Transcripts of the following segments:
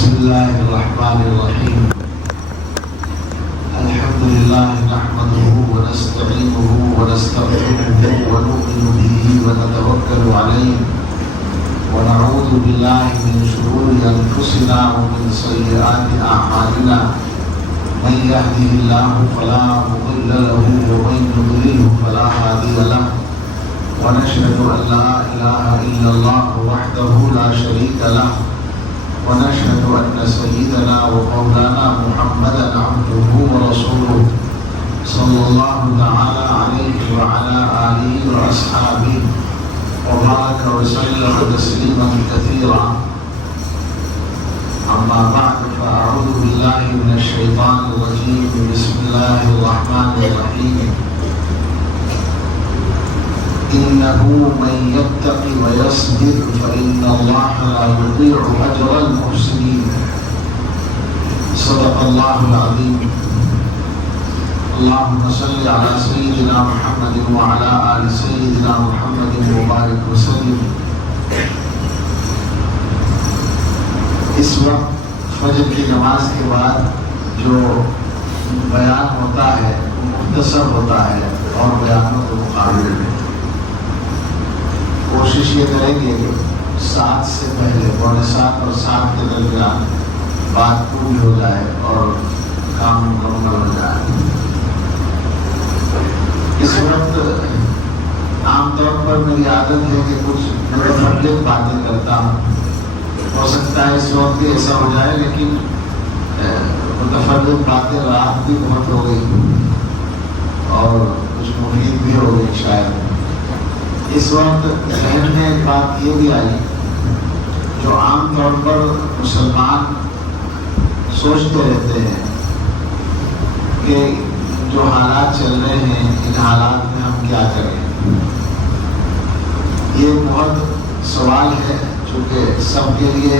بسم الله الرحمن الرحيم. الحمد لله نحمده ونستعينه ونستغفره ونؤمن به ونتوكل عليه ونعوذ بالله من شرور أنفسنا ومن سيئات أعمالنا. من يهده الله فلا مضل له ومن يضلله فلا هادي له. ونشهد أن لا إله إلا الله وحده لا شريك له. ونشهد أن سيدنا ومولانا محمدا عبده ورسوله صلى الله تعالى عليه وعلى آله وأصحابه وبارك وسلم تسليما كثيرا. أما بعد فأعوذ بالله من الشيطان الرجيم. بسم الله الرحمن الرحيم. إنه من يتق ويصبر فإن الله لا يضيع أجر المحسنين. صدق الله العظيم. اللهم صل على سيدنا محمد وعلى آل سيدنا محمد وبارك وسلم. اس وقت فجر کی نماز کے بعد جو بیان ہوتا ہے وہ مختصر ہوتا ہے اور بیانوں کے مقابلے میں کوشش یہ کریں گے کہ 7 سے پہلے 6:45 اور 7 کے درمیان بات پوری ہو جائے اور کام مکمل ہو جائے. اس وقت عام طور پر میری عادت ہے کہ کچھ متفرق باتیں کرتا ہوں. ہو سکتا ہے اس وقت بھی ایسا ہو جائے، لیکن متفرق باتیں رات بھی بہت ہو گئی اور کچھ مفید بھی ہو گئی شاید. اس وقت ذہن میں ایک بات یہ بھی آئی جو عام طور پر مسلمان سوچتے رہتے ہیں کہ جو حالات چل رہے ہیں ان حالات میں ہم کیا کریں. یہ بہت سوال ہے چونکہ سب کے لیے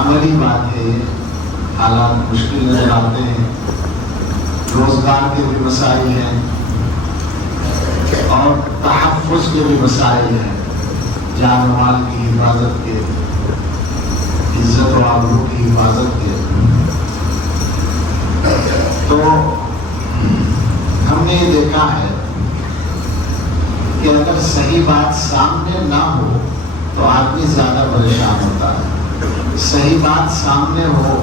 عملی بات ہے. یہ حالات مشکل نظر آتے ہیں، روزگار کے بھی مسائل ہیں اور تحفظ کے بھی مسائل ہیں، جان و مال کی حفاظت کے، عزت و آبرو کی حفاظت کے. تو ہم نے یہ دیکھا ہے کہ اگر صحیح بات سامنے نہ ہو تو آدمی زیادہ پریشان ہوتا ہے. صحیح بات سامنے ہو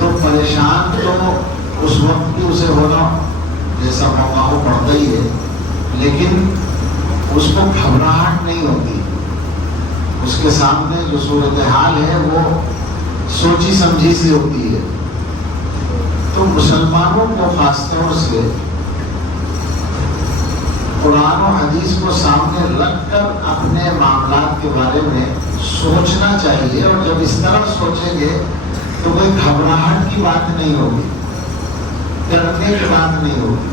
تو پریشان تو اس وقت بھی اسے ہونا جیسا موقع ہو پڑتا ہی ہے، لیکن اس کو گھبراہٹ نہیں ہوتی. اس کے سامنے جو صورتحال ہے وہ سوچی سمجھی سی ہوتی ہے. تو مسلمانوں کو خاص طور سے قرآن و حدیث کو سامنے رکھ کر اپنے معاملات کے بارے میں سوچنا چاہیے، اور جب اس طرح سوچیں گے تو کوئی گھبراہٹ کی بات نہیں ہوگی، ڈرنے کی بات نہیں ہوگی.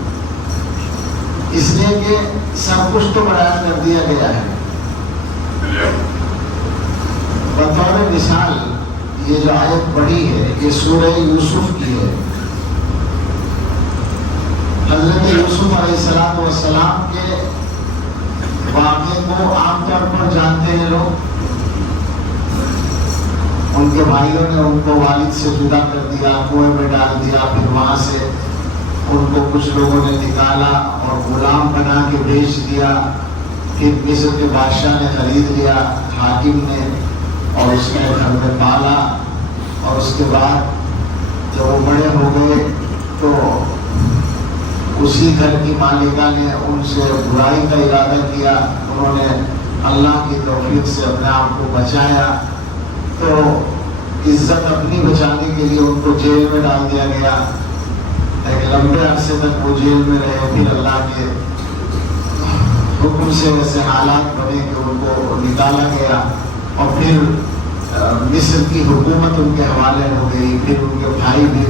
اس لیے کہ سب کچھ تو بیان کر دیا گیا ہے. بطور مثال یہ جو آیت پڑھی ہے یہ سورہ یوسف کی ہے. حضرت یوسف علیہ السلام کے واقعے کو عام طور پر جانتے ہیں لوگ. ان کے بھائیوں نے ان کو والد سے جدا کر دیا، کنویں میں ڈال دیا، پھر وہاں سے ان کو کچھ لوگوں نے نکالا اور غلام بنا کے بیچ دیا. پھر مصر کے بادشاہ نے خرید لیا، حاکم نے، اور اس کے گھر میں پالا. اور اس کے بعد جب وہ بڑے ہو گئے تو اسی گھر کی مالکہ نے ان سے برائی کا ارادہ کیا. انہوں نے اللہ کی توفیق سے اپنے آپ کو بچایا تو عزت اپنی بچانے کے لیے ان کو جیل میں ڈال دیا گیا. ایک لمبے عرصے تک وہ جیل میں رہے. پھر اللہ کے حکم سے ویسے حالات بنے کہ ان کو نکالا گیا اور پھر مصر کی حکومت ان کے حوالے ہو گئی. پھر ان کے بھائی بھی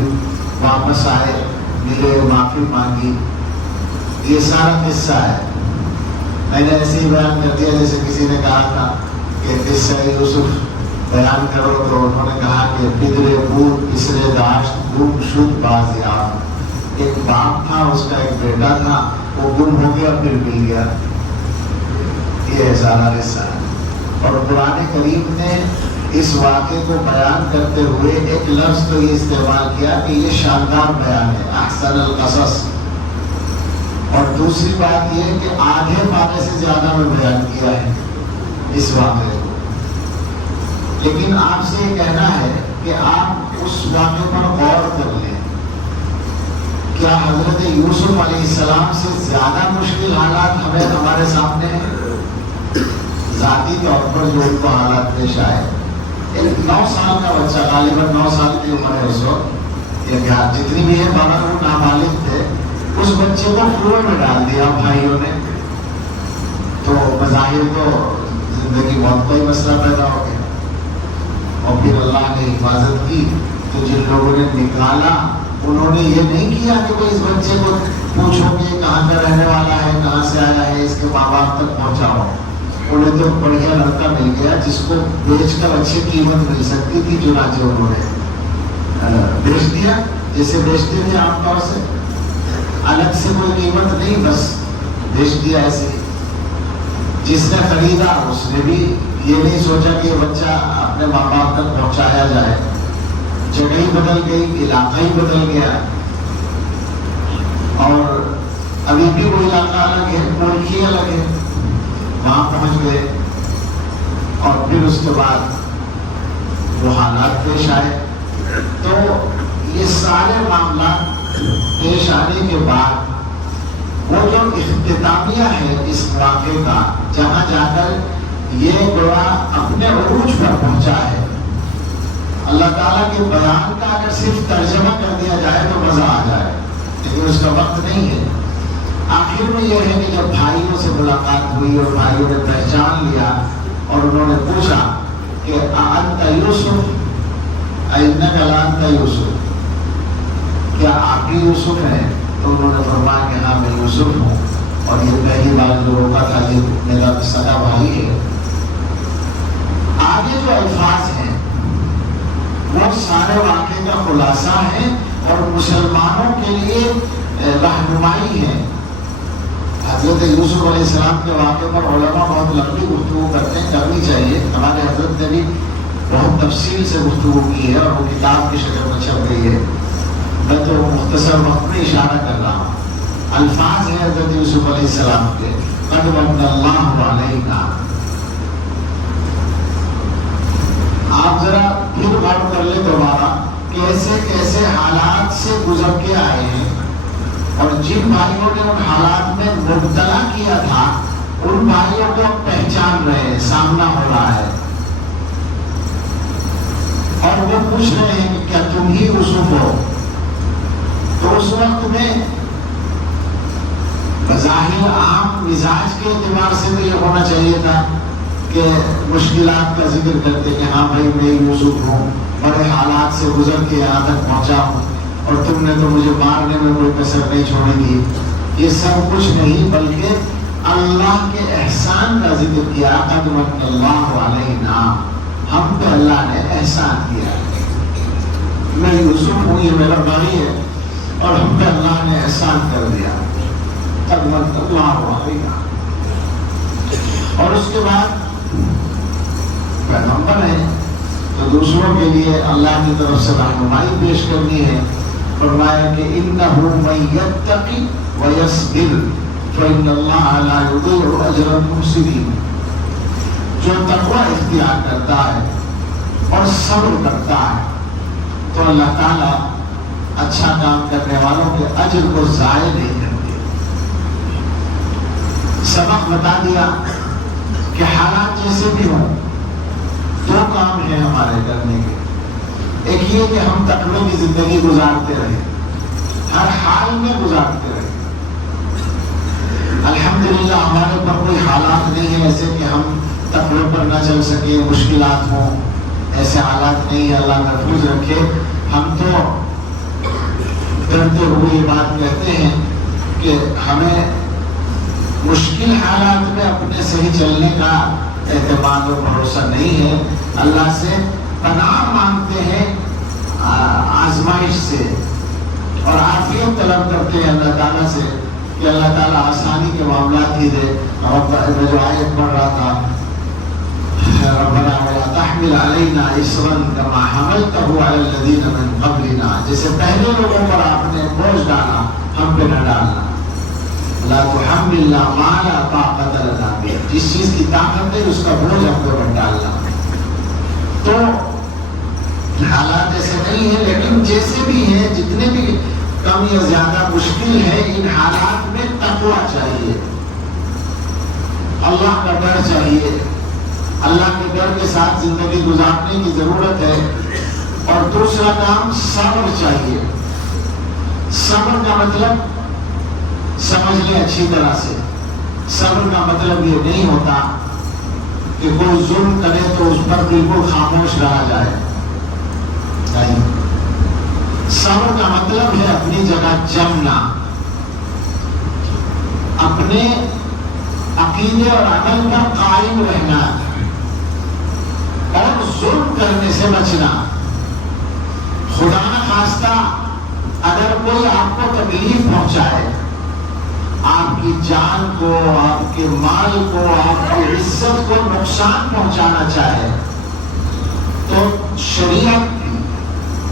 واپس آئے، ملے، معافی مانگی. یہ سارا قصہ ہے. میں نے ایسے ہی بیان کر دیا جیسے کسی نے کہا تھا کہ قصہ یوسف بیان کرو تو انہوں نے کہا کہ پدرے بور پسرے داشت گم شد بازیاب. ایک باپ تھا، اس کا ایک بیٹا تھا، وہ گم ہو گیا پھر مل گیا. یہ سارا قصہ ہے. اور قرآن کریم نے اس واقعے کو بیان کرتے ہوئے ایک لفظ تو یہ استعمال کیا کہ یہ شاندار بیان ہے، احسن القصص، اور دوسری بات یہ کہ آدھے پارے سے زیادہ میں بیان کیا ہے اس واقعے کو۔ لیکن آپ سے یہ کہنا ہے کہ آپ اس واقعے پر غور کر لیں، کیا حضرت یوسف علیہ السلام سے زیادہ مشکل حالات ہمارے سامنے ہیں؟ ذاتی طور پر جو ان کو حالات پیش آئے، ایک 9 سال کا بچہ، غالباً 9 سال کی عمر ہے اس وقت، یا جتنی بھی ہے مگر وہ نابالغ تھے، اس بچے کو کنویں میں ڈال دیا بھائیوں نے، تو بظاہر تو زندگی موت کا ہی مسئلہ پیدا ہو گیا، اور پھر اللہ نے حفاظت کی۔ تو جن لوگوں نے نکالا انہوں نے یہ نہیں کیا کہ وہ اس بچے کو پوچھو کہ کہاں کا رہنے والا ہے، کہاں سے آیا ہے، اس کے ماں باپ تک پہنچاؤ۔ انہیں تو بڑھیا لڑکا مل گیا جس کو بیچ کر اچھی قیمت مل سکتی تھی، چنانچہ انہوں نے بیچ دیا، جیسے بیچتے تھے عام طور سے، الگ سے کوئی قیمت نہیں، بس بیچ دیا ایسے ہی۔ جس نے خریدا اس نے بھی یہ نہیں سوچا کہ یہ بچہ اپنے ماں باپ تک پہنچایا جائے، جگہ ہی بدل گئی، علاقہ ہی بدل گیا، اور ابھی بھی وہ علاقہ الگ ہے، ملک ہی الگ ہے، وہاں پہنچ گئے، اور پھر اس کے بعد وہ حالات پیش آئے۔ تو یہ سارے معاملات پیش آنے کے بعد وہ جو اختتامیہ ہے اس واقعے کا، جہاں جا کر یہ گویا اپنے عروج پر پہنچا ہے، اللہ تعالیٰ کے بیان کا اگر صرف ترجمہ کر دیا جائے تو مزہ آ جائے، لیکن اس کا وقت نہیں ہے۔ آخر میں یہ ہے کہ جب بھائیوں سے ملاقات ہوئی اور بھائیوں نے پہچان لیا اور انہوں نے پوچھا کہ انت یوسف اینک لانت یوسف، کیا آپ ہی یوسف ہیں؟ تو انہوں نے فرمایا کہ ہاں میں یوسف ہوں، اور یہ پہلی بار جو روکا تھا یہ میرا سگا بھائی ہے۔ آگے جو الفاظ ہیں وہ سارے واقعے کا خلاصہ ہے اور مسلمانوں کے لیے رہنمائی ہے۔ حضرت یوسف علیہ السلام کے واقعے پر علماء بہت لمبی گفتگو کرتے ہیں، کرنی چاہیے، ہمارے حضرت نے بھی بہت تفصیل سے گفتگو کی ہے اور وہ کتاب کی شکل میں چھپ گئی ہے۔ میں تو مختصر وقت میں اشارہ کر رہا ہوں۔ الفاظ ہیں حضرت یوسف علیہ السلام کے، قد من اللہ علینا۔ آپ ذرا پھر غور کر لیں دوبارہ، کیسے کیسے حالات سے گزر کے آئے ہیں، اور جن بھائیوں نے ان حالات میں مبتلا کیا تھا ان بھائیوں کو پہچان رہے ہیں، سامنا ہو رہا ہے، اور وہ پوچھ رہے ہیں کہ کیا تم ہی یوسف ہو؟ تو اس وقت میں بظاہر عام مزاج کے اعتبار سے تو یہ ہونا چاہیے تھا کہ مشکلات کا ذکر کرتے کہ ہاں بھائی میں یوسف ہوں، بڑے حالات سے گزر کے یہاں تک پہنچا ہوں، اور تم نے تو مجھے مارنے میں کوئی کسر نہیں چھوڑی تھی۔ یہ سب کچھ نہیں، بلکہ اللہ کے احسان کا ذکر کیا، قد من اللہ علینا، ہم پہ اللہ نے احسان کیا، میں یوسف ہوں، یہ میرا بھائی ہے، اور ہم پہ اللہ نے احسان کر دیا، قد من اللہ علینا۔ اور اس کے بعد پیغمبر ہے تو دوسروں کے لیے اللہ کی طرف سے رہنمائی پیش کرنی ہے۔ فرمایا کہ انہ من یتقی ویصبر فإن اللہ لا یضیع اجر المحسنین، جو تقوی اختیار کرتا ہے اور صبر کرتا ہے تو اللہ تعالیٰ اچھا کام کرنے والوں کے اجر کو ضائع نہیں کرتے۔ سبق بتا دیا کہ حالات جیسے بھی ہوں، دو کام ہیں ہمارے کرنے کے، ایک یہ کہ ہم تقوی کی زندگی گزارتے رہے، ہر حال میں گزارتے رہے۔ الحمدللہ ہمارے پر کوئی حالات نہیں ہیں ایسے کہ ہم تقوی پر نہ چل سکے، مشکلات ہوں، ایسے حالات نہیں ہے، اللہ محفوظ رکھے۔ ہم تو ڈرتے ہوئے یہ بات کہتے ہیں کہ ہمیں مشکل حالات میں اپنے صحیح چلنے کا اعتماد و بھروسہ نہیں ہے، اللہ سے پناہ مانگتے ہیں آزمائش سے، اور عافیت طلب کرتے ہیں اللہ تعالیٰ سے کہ اللہ تعالیٰ آسانی کے معاملات ہی دے۔ میں جو آیت پڑھ رہا تھا، ربنا ولا تحمل علینا اصرا کما حملتہ علی الذین من قبلنا، جیسے پہلے لوگوں پر آپ نے بوجھ ڈالا ہم پہ نہ ڈالنا. لا تحملنا ما لا طاقت لنا بہ، جس چیز کی طاقت ہے اس کا بوجھ ہم پہ مت ڈالنا. تو حالات ایسے نہیں ہیں، لیکن جیسے بھی ہیں، جتنے بھی کم یا زیادہ مشکل ہے، ان حالات میں تقویٰ چاہیے، اللہ کا ڈر چاہیے. اللہ کے ڈر کے ساتھ زندگی گزارنے کی ضرورت ہے. اور دوسرا کام صبر چاہیے. صبر کا مطلب سمجھ لیں اچھی طرح سے، صبر کا مطلب یہ نہیں ہوتا کہ کوئی ظلم کرے تو اس پر بالکل خاموش رہا جائے. نہیں، صبر کا مطلب ہے اپنی جگہ جمنا، اپنے عقیدے اور عمل پر قائم رہنا اور ظلم کرنے سے بچنا. خدا نہ خواستہ اگر کوئی آپ کو تکلیف پہنچائے، آپ کی جان کو، آپ کے مال کو، آپ کی عزت کو نقصان پہنچانا چاہے، تو شریعت بھی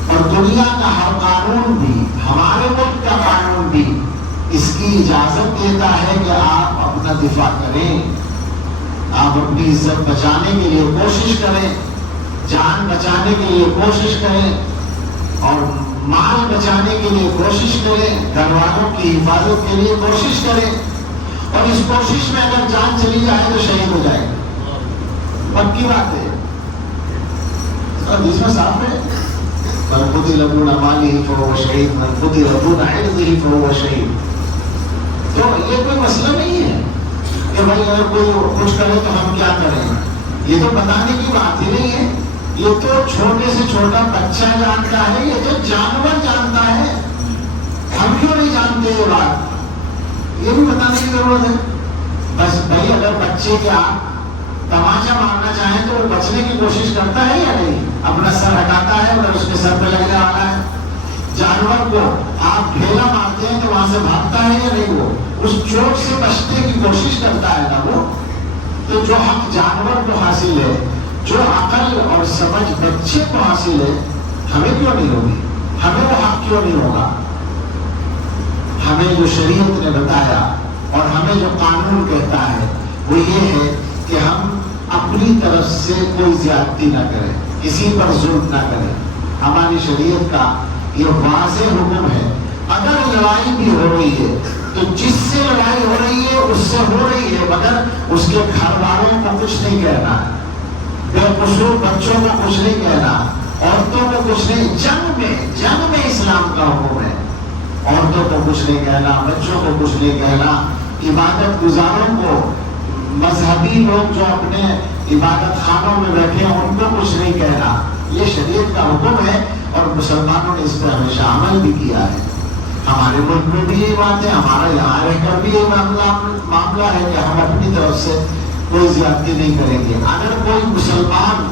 اور دنیا کا ہر قانون بھی، ہمارے ملک کا قانون بھی اس کی اجازت دیتا ہے کہ آپ اپنا دفاع کریں، آپ اپنی عزت بچانے کے لیے کوشش کریں، جان بچانے کے لیے کوشش کریں اور مال بچانے کے لیے کوشش کریں، گھر والوں کی حفاظت کے لیے کوشش کریں. اور اس کوشش میں اگر جان چلی جائے تو شہید ہو جائے گا، پکی بات ہے. حدیث میں صاف ہے، من قتل دون ماله فهو شہید، من قتل دون عرضه فهو شہید. تو یہ کوئی مسئلہ نہیں ہے کہ بھائی اگر کوئی کچھ کرے تو ہم کیا کریں. یہ تو بتانے کی بات ہی نہیں ہے. یہ تو چھوٹے سے چھوٹا بچہ جانتا ہے، یہ تو جانور جانتا ہے. ہم کیوں نہیں جانتے یہ بات؟ یہ بھی بتانے کی ضرورت ہے. بس بھائی اگر بچے کے آپ تماچا مارنا چاہیں تو وہ بچنے کی کوشش کرتا ہے یا نہیں؟ اپنا سر ہٹاتا ہے اگر اس کے سر پہ لگنے والا ہے. جانور کو آپ ڈھیلا مارتے ہیں تو وہاں سے بھاگتا ہے یا نہیں؟ وہ اس چوٹ سے بچنے کی کوشش کرتا ہے نا وہ. تو جو حق جانور کو حاصل ہے، جو عقل اور سمجھ بچے کو حاصل ہے، ہمیں کیوں نہیں ہوگی؟ ہمیں وہ حق کیوں نہیں ہوگا؟ ہمیں جو شریعت نے بتایا اور ہمیں جو قانون کہتا ہے وہ یہ ہے کہ ہم اپنی طرف سے کوئی زیادتی نہ کریں، کسی پر ظلم نہ کریں. ہماری شریعت کا یہ واضح حکم ہے. اگر لڑائی بھی ہو رہی ہے تو جس سے لڑائی ہو رہی ہے اس سے ہو رہی ہے، مگر اس کے گھر والوں کو کچھ نہیں کہنا، بے قصور بچوں کو کچھ نہیں کہنا، عورتوں کو کچھ نہیں. جنگ میں اسلام کا حکم ہے، عورتوں کو کچھ نہیں کہنا، بچوں کو کچھ نہیں کہنا، عبادت گزاروں کو، مذہبی لوگ جو اپنے عبادت خانوں میں بیٹھے ہیں ان کو کچھ نہیں کہنا. یہ شریعت کا حکم ہے اور مسلمانوں نے اس پہ ہمیشہ عمل بھی کیا ہے. ہمارے ملک میں بھی یہ بات ہے، ہمارا یہاں رہ کر بھی یہ معاملہ ہے کہ ہم اپنی طرف سے کوئی زیادتی نہیں کریں گے. اگر کوئی مسلمان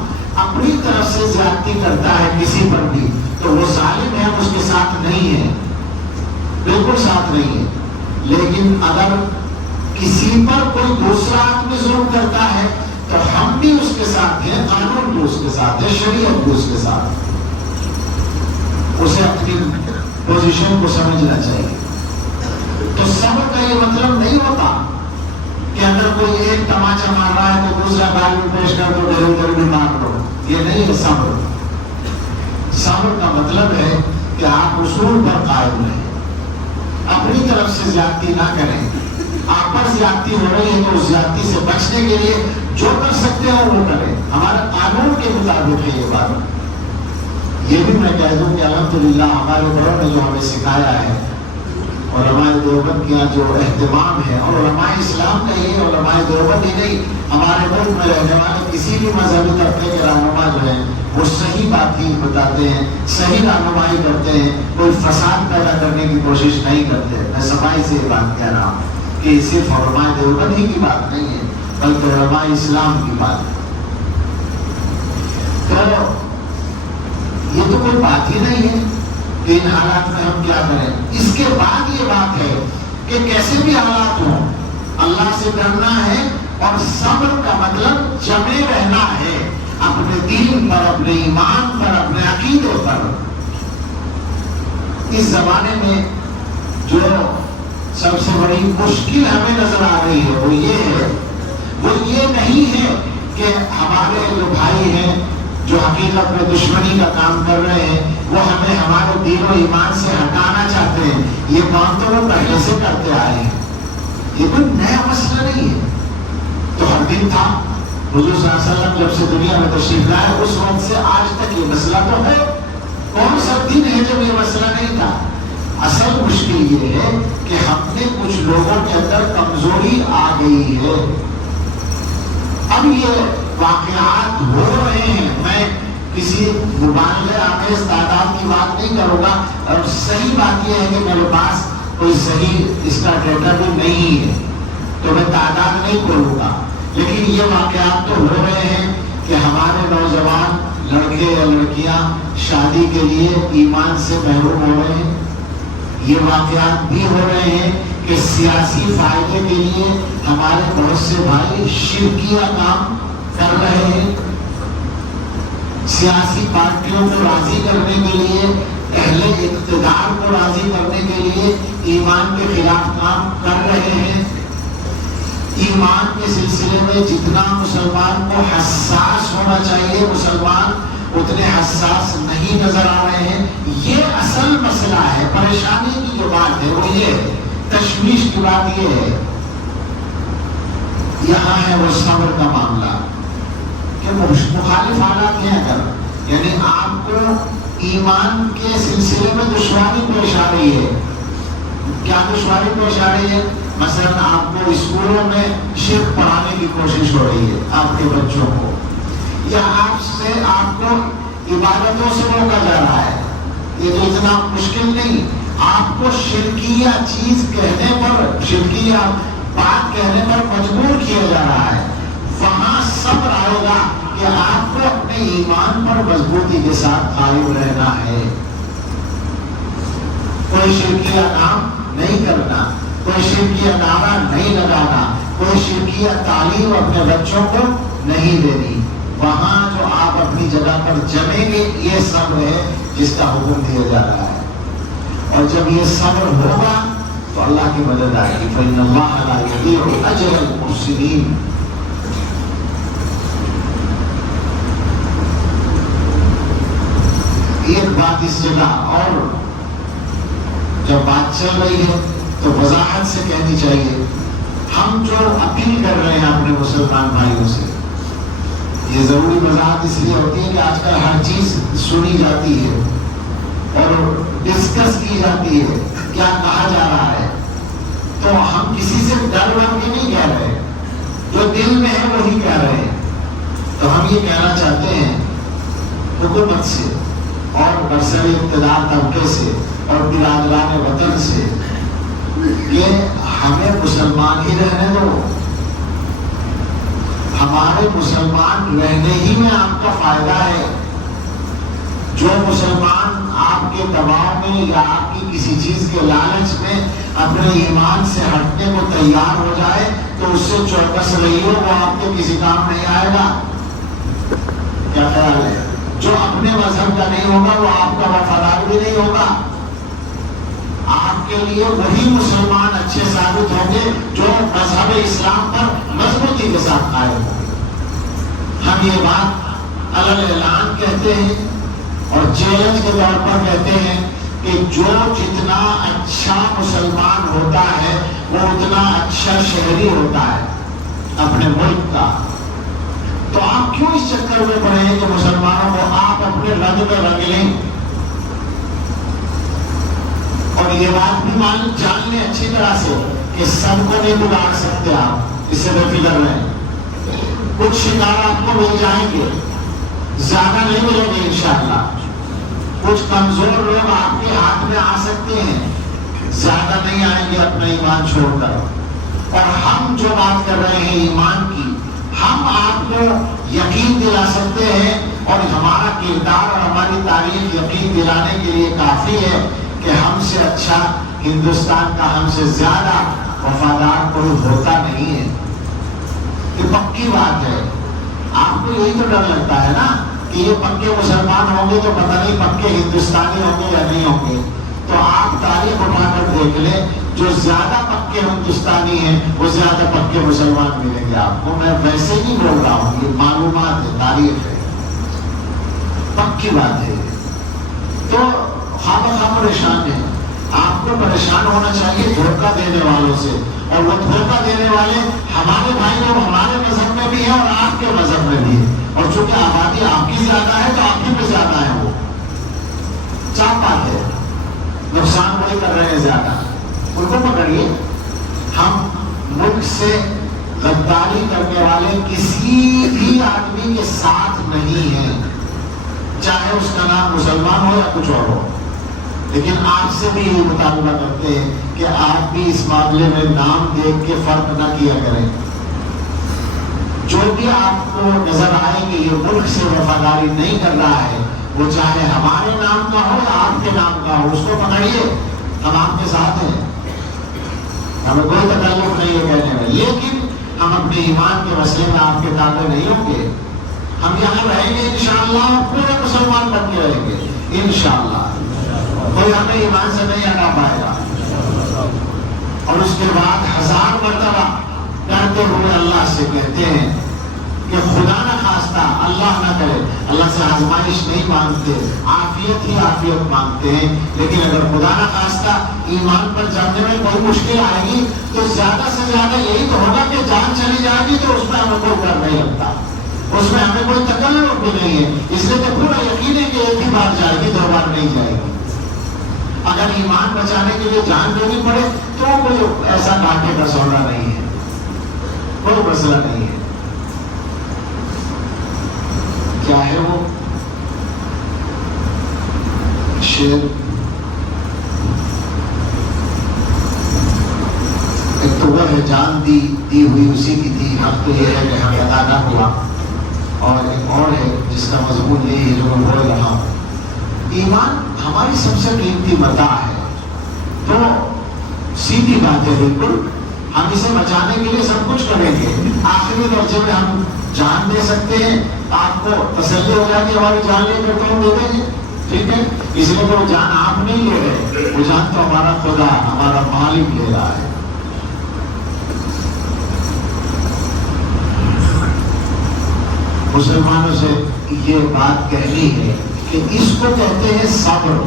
اپنی طرف سے زیادتی کرتا ہے کسی پر بھی تو وہ ظالم ہے، اس کے ساتھ نہیں ہے، بالکل ساتھ نہیں ہے. لیکن اگر کسی پر کوئی دوسرا آدمی ظلم کرتا ہے تو ہم بھی اس کے ساتھ ہیں، قانون بھی اس کے ساتھ ہے، شریعت بھی اس کے ساتھ. اسے اپنی پوزیشن کو سمجھنا چاہیے. تو صبر کا یہ مطلب نہیں ہوتا کہ اگر کوئی ایک تماچا مار رہا ہے تو دوسرا گال میں پیش کر دو، ڈر بھی مار دو. یہ نہیں ہے صبر. صبر کا مطلب ہے کہ آپ اصول پر قائم رہیں، اپنی طرف سے زیادتی نہ کریں. آپ پر زیادتی ہو رہی ہے تو اس زیادتی سے بچنے کے لیے جو کر سکتے ہیں وہ کریں. ہمارے قانون کے مطابق ہے یہ بات. یہ بھی میں کہہ دوں کہ الحمدللہ ہمارے بڑوں نے جو ہمیں سکھایا ہے، علماء دیوبند کا جو اہتمام ہے، اور علماء اسلام کا یہ علماء دیوبند ہی نہیں، ہمارے ملک میں رہنے والے کسی بھی مذہبی طبقے کے رہنما جو ہیں وہ صحیح بات ہی بتاتے ہیں، صحیح رہنمائی کرتے ہیں، کوئی فساد پیدا کرنے کی کوشش نہیں کرتے. میں صفائی سے یہ بات کہہ رہا ہوں کہ صرف علماء دیوبند ہی کی بات نہیں ہے بلکہ علماء اسلام کی بات ہے. تو یہ تو کوئی بات ہی نہیں ہے کہ ان حالات میں ہم کیا کریں. اس کے بعد یہ بات ہے کہ کیسے بھی حالات ہوں اللہ سے ڈرنا ہے، اور صبر کا مطلب جمے رہنا ہے. اپنے دین پر، اپنے ایمان پر، اپنے عقیدے پر۔ اس زمانے میں جو سب سے بڑی مشکل ہمیں نظر آ رہی ہے وہ یہ نہیں ہے کہ ہمارے جو بھائی ہیں جو حقیقت میں دشمنی کا کام کر رہے ہیں وہ ہمیں ہمارے دین و ایمان سے ہٹانا چاہتے ہیں۔ یہ کام تو وہ پہلے سے کرتے آئے ہیں، یہ کوئی نیا مسئلہ نہیں ہے۔ تو ہر دن تھا، حضور صلی اللہ علیہ وسلم جب سے دنیا میں تشریف لائے اس وقت سے آج تک یہ مسئلہ تو ہے۔ کون سا دن ہے جب یہ مسئلہ نہیں تھا؟ اصل مشکل یہ ہے کہ ہم نے کچھ لوگوں کے اندر کمزوری آ گئی ہے۔ اب یہ واقعات ہو رہے ہیں، میں کسی مبالغہ آمیز تعداد کی بات نہیں کروں گا، اور صحیح بات یہ ہے کہ میرے پاس کوئی صحیح اس کا ڈیٹا بھی نہیں ہے تو میں تعداد نہیں بولوں گا، لیکن یہ واقعات تو ہو رہے ہیں کہ ہمارے نوجوان لڑکے یا لڑکیاں شادی کے لیے ایمان سے محروم ہو رہے ہیں۔ یہ واقعات بھی ہو رہے ہیں کہ سیاسی فائدے کے لیے ہمارے بہت سے بھائی شرکیہ کام کر رہے ہیں، سیاسی پارٹیوں کو راضی کرنے کے لیے، اہل اقتدار کو راضی کرنے کے لیے ایمان کے خلاف کام کر رہے ہیں۔ ایمان کے سلسلے میں جتنا مسلمان کو حساس ہونا چاہیے مسلمان اتنے حساس نہیں نظر آ رہے ہیں۔ یہ اصل مسئلہ ہے، پریشانی کی جو بات ہے وہ یہ ہے، تشویش کی بات یہ ہے، یہاں ہے وہ صبر کا معاملہ کہ مخالف حالات ہیں، اگر یعنی آپ کو ایمان کے سلسلے میں دشواری پیش آ رہی ہے۔ کیا دشواری پیش آ رہی ہے؟ مثلا آپ کو اسکولوں میں شرک پڑھانے کی کوشش ہو رہی ہے آپ کے بچوں کو، یا آپ کو عبادتوں سے روکا جا رہا ہے۔ یہ تو اتنا مشکل نہیں، آپ کو شرکیہ چیز کہنے پر، شرکیہ بات کہنے پر مجبور کیا جا رہا ہے۔ وہاں صبر آئے گا کہ آپ کو اپنے ایمان پر مضبوطی کے ساتھ قائم رہنا ہے، کوئی شرکیہ کام نہیں کرنا، کوئی شرکیہ نعرہ نہیں لگانا، کوئی شرکیہ تعلیم اپنے بچوں کو نہیں دینی۔ وہاں جو آپ اپنی جگہ پر جمیں گے، یہ صبر ہے جس کا حکم دیا جا رہا ہے۔ اور جب یہ صبر ہوگا تو اللہ کی مدد آئے گی۔ فإن اللہ لا يضيع أجر المحسنين۔ ایک بات اس جگہ اور جب بات چل رہی ہے تو وضاحت سے کہنی چاہیے، ہم جو اپیل کر رہے ہیں اپنے مسلمان بھائیوں سے، یہ ضروری وضاحت اس لیے ہوتی ہے کہ آج کل ہر چیز سنی جاتی ہے اور ڈسکس کی جاتی ہے، کیا کہا جا رہا ہے، تو ہم کسی سے ڈر ور کے نہیں کہہ رہے، جو دل میں ہے وہی کہہ رہے ہیں۔ تو ہم یہ کہنا چاہتے ہیں حکومت سے اور برسر اقتدار طبقے سے اور برادران وطن سے کہ ہمیں مسلمان ہی رہنے دو، ہمارے مسلمان رہنے ہی میں آپ کا فائدہ ہے۔ جو مسلمان آپ کے دباؤ میں یا آپ کی کسی چیز کے لالچ میں اپنے ایمان سے ہٹنے کو تیار ہو جائے تو اس سے چوکس رہیے، وہ آپ کے کسی کام نہیں آئے گا۔ کیا خیال ہے؟ جو اپنے مذہب کا نہیں ہوگا وہ آپ کا وفادار بھی نہیں ہوگا۔ آپ کے لیے وہی مسلمان اچھے ثابت ہوں گے جو مذہب اسلام پر مضبوطی کے ساتھ قائم ہوں گے۔ ہم یہ بات علل اعلان کہتے ہیں اور چیلنج کے طور پر کہتے ہیں کہ جو جتنا اچھا مسلمان ہوتا ہے وہ اتنا اچھا شہری ہوتا ہے اپنے ملک کا۔ تو آپ کیوں اس چکر میں پڑے ہیں کہ مسلمانوں کو آپ اپنے رنگ میں رنگ لیں؟ اور یہ بات بھی جان لیں اچھی طرح سے کہ سب کو نہیں بگاڑ سکتے آپ، اس سے بے فکر رہیں۔ کچھ شکار آپ کو مل جائیں گے، زیادہ نہیں ملیں گے انشاءاللہ۔ کچھ کمزور لوگ آپ کے ہاتھ میں آ سکتے ہیں، زیادہ نہیں آئیں گے اپنا ایمان چھوڑ کر۔ اور ہم جو بات کر رہے ہیں ایمان کی، ہم آپ کو یقین دلا سکتے ہیں اور ہمارا کردار اور ہماری تاریخ یقین دلانے کے لیے کافی ہے کہ ہم سے اچھا ہندوستان کا، ہم سے زیادہ وفادار کوئی ہوتا نہیں ہے۔ یہ پکی بات ہے۔ آپ کو یہی تو ڈر لگتا ہے نا کہ یہ پکے مسلمان ہوں گے تو پتہ نہیں پکے ہندوستانی ہوں گے یا نہیں ہوں گے. تو آپ تاریخ اٹھا کر دیکھ لیں، جو زیادہ پکے ہندوستانی ہیں وہ زیادہ پکے مسلمان ملیں گے آپ کو. میں ویسے ہی بول رہا ہوں، یہ معلومات ہے، تاریخ ہے، پکی بات ہے. تو خواہ پریشان ہے. آپ کو پریشان ہونا چاہیے دھوکہ دینے والوں سے، اور وہ دھوکہ دینے والے ہمارے بھائی اور ہمارے مذہب میں بھی ہیں اور آپ کے مذہب میں بھی ہے. اور چونکہ آبادی آپ کی زیادہ ہے تو آپ کی بھی زیادہ ہے. وہ چاپ ہے، نقصان وہی کر رہے ہیں زیادہ. ان کو پکڑیے. ہم ملک سے غداری کرنے والے کسی بھی آدمی کے ساتھ نہیں ہیں، چاہے اس کا نام مسلمان ہو یا کچھ اور ہو. لیکن آپ سے بھی یہ مطالبہ کرتے ہیں کہ آپ بھی اس معاملے میں نام دیکھ کے فرق نہ کیا کریں. جو بھی آپ کو نظر آئے کہ یہ ملک سے وفاداری نہیں کر رہا ہے، وہ چاہے ہمارے نام کا ہو یا آپ کے نام کا ہو، اس کو پکڑیے. ہم آپ کے ساتھ ہیں، ہمیں کوئی تکلف نہیں ہے کہنے میں. لیکن ہم اپنے ایمان کے مسئلے میں آپ کے تابع نہیں ہوں گے. ہم یہاں رہیں گے انشاءاللہ، پورے مسلمان بن کے رہیں گے انشاءاللہ. کوئی ہمیں ایمان سے نہیں ہٹا پائے گا. اور اس کے بعد 1000 مرتبہ کرتے ہوئے اللہ سے کہتے ہیں کہ خدا نہ خواستہ، اللہ نہ کرے، اللہ سے آزمائش نہیں مانگتے، عافیت ہی عافیت مانگتے ہیں. لیکن اگر خدا نہ خواستہ ایمان پر جانے میں کوئی مشکل آئے گی تو زیادہ سے زیادہ یہی تو ہوگا کہ جان چلی جائے گی، تو اس میں ہمیں کوئی ڈر نہیں لگتا، اس میں ہمیں کوئی تکلف بھی نہیں ہے. اس لیے تو پورا یقین ہے کہ ایک ہی بار جائے گی، 2 بار نہیں جائے گی. اگر ایمان بچانے کے لیے جان دینی پڑے تو کوئی ایسا کاٹے کا سودا نہیں ہے، کوئی مسئلہ نہیں ہے. کیا ہے وہ شعر؟ ایک تو وہ ہے جان دی ہوئی اسی کی تھی، حق تو یہ ہے کہ ہمیں ادا نہ ہوا. اور ایک اور ہے جس کا مضمون یہی ہے جو میں بول رہا ہوں. ایمان ہماری سب سے قیمتی متاع ہے. تو سیدھی بات ہے بالکل، ہم اسے بچانے کے لیے سب کچھ کریں گے. آخری درجے میں ہم جان دے سکتے ہیں، آپ کو تسلی ہو جائے کہ ہماری جان لے کر تو ہم دے دیں گے، ٹھیک ہے. اس لیے وہ جان آپ نہیں لے رہے، وہ جان تو ہمارا خدا، ہمارا مالک لے رہا ہے. مسلمانوں سے یہ بات کہنی ہے کہ اس کو کہتے ہیں صبر.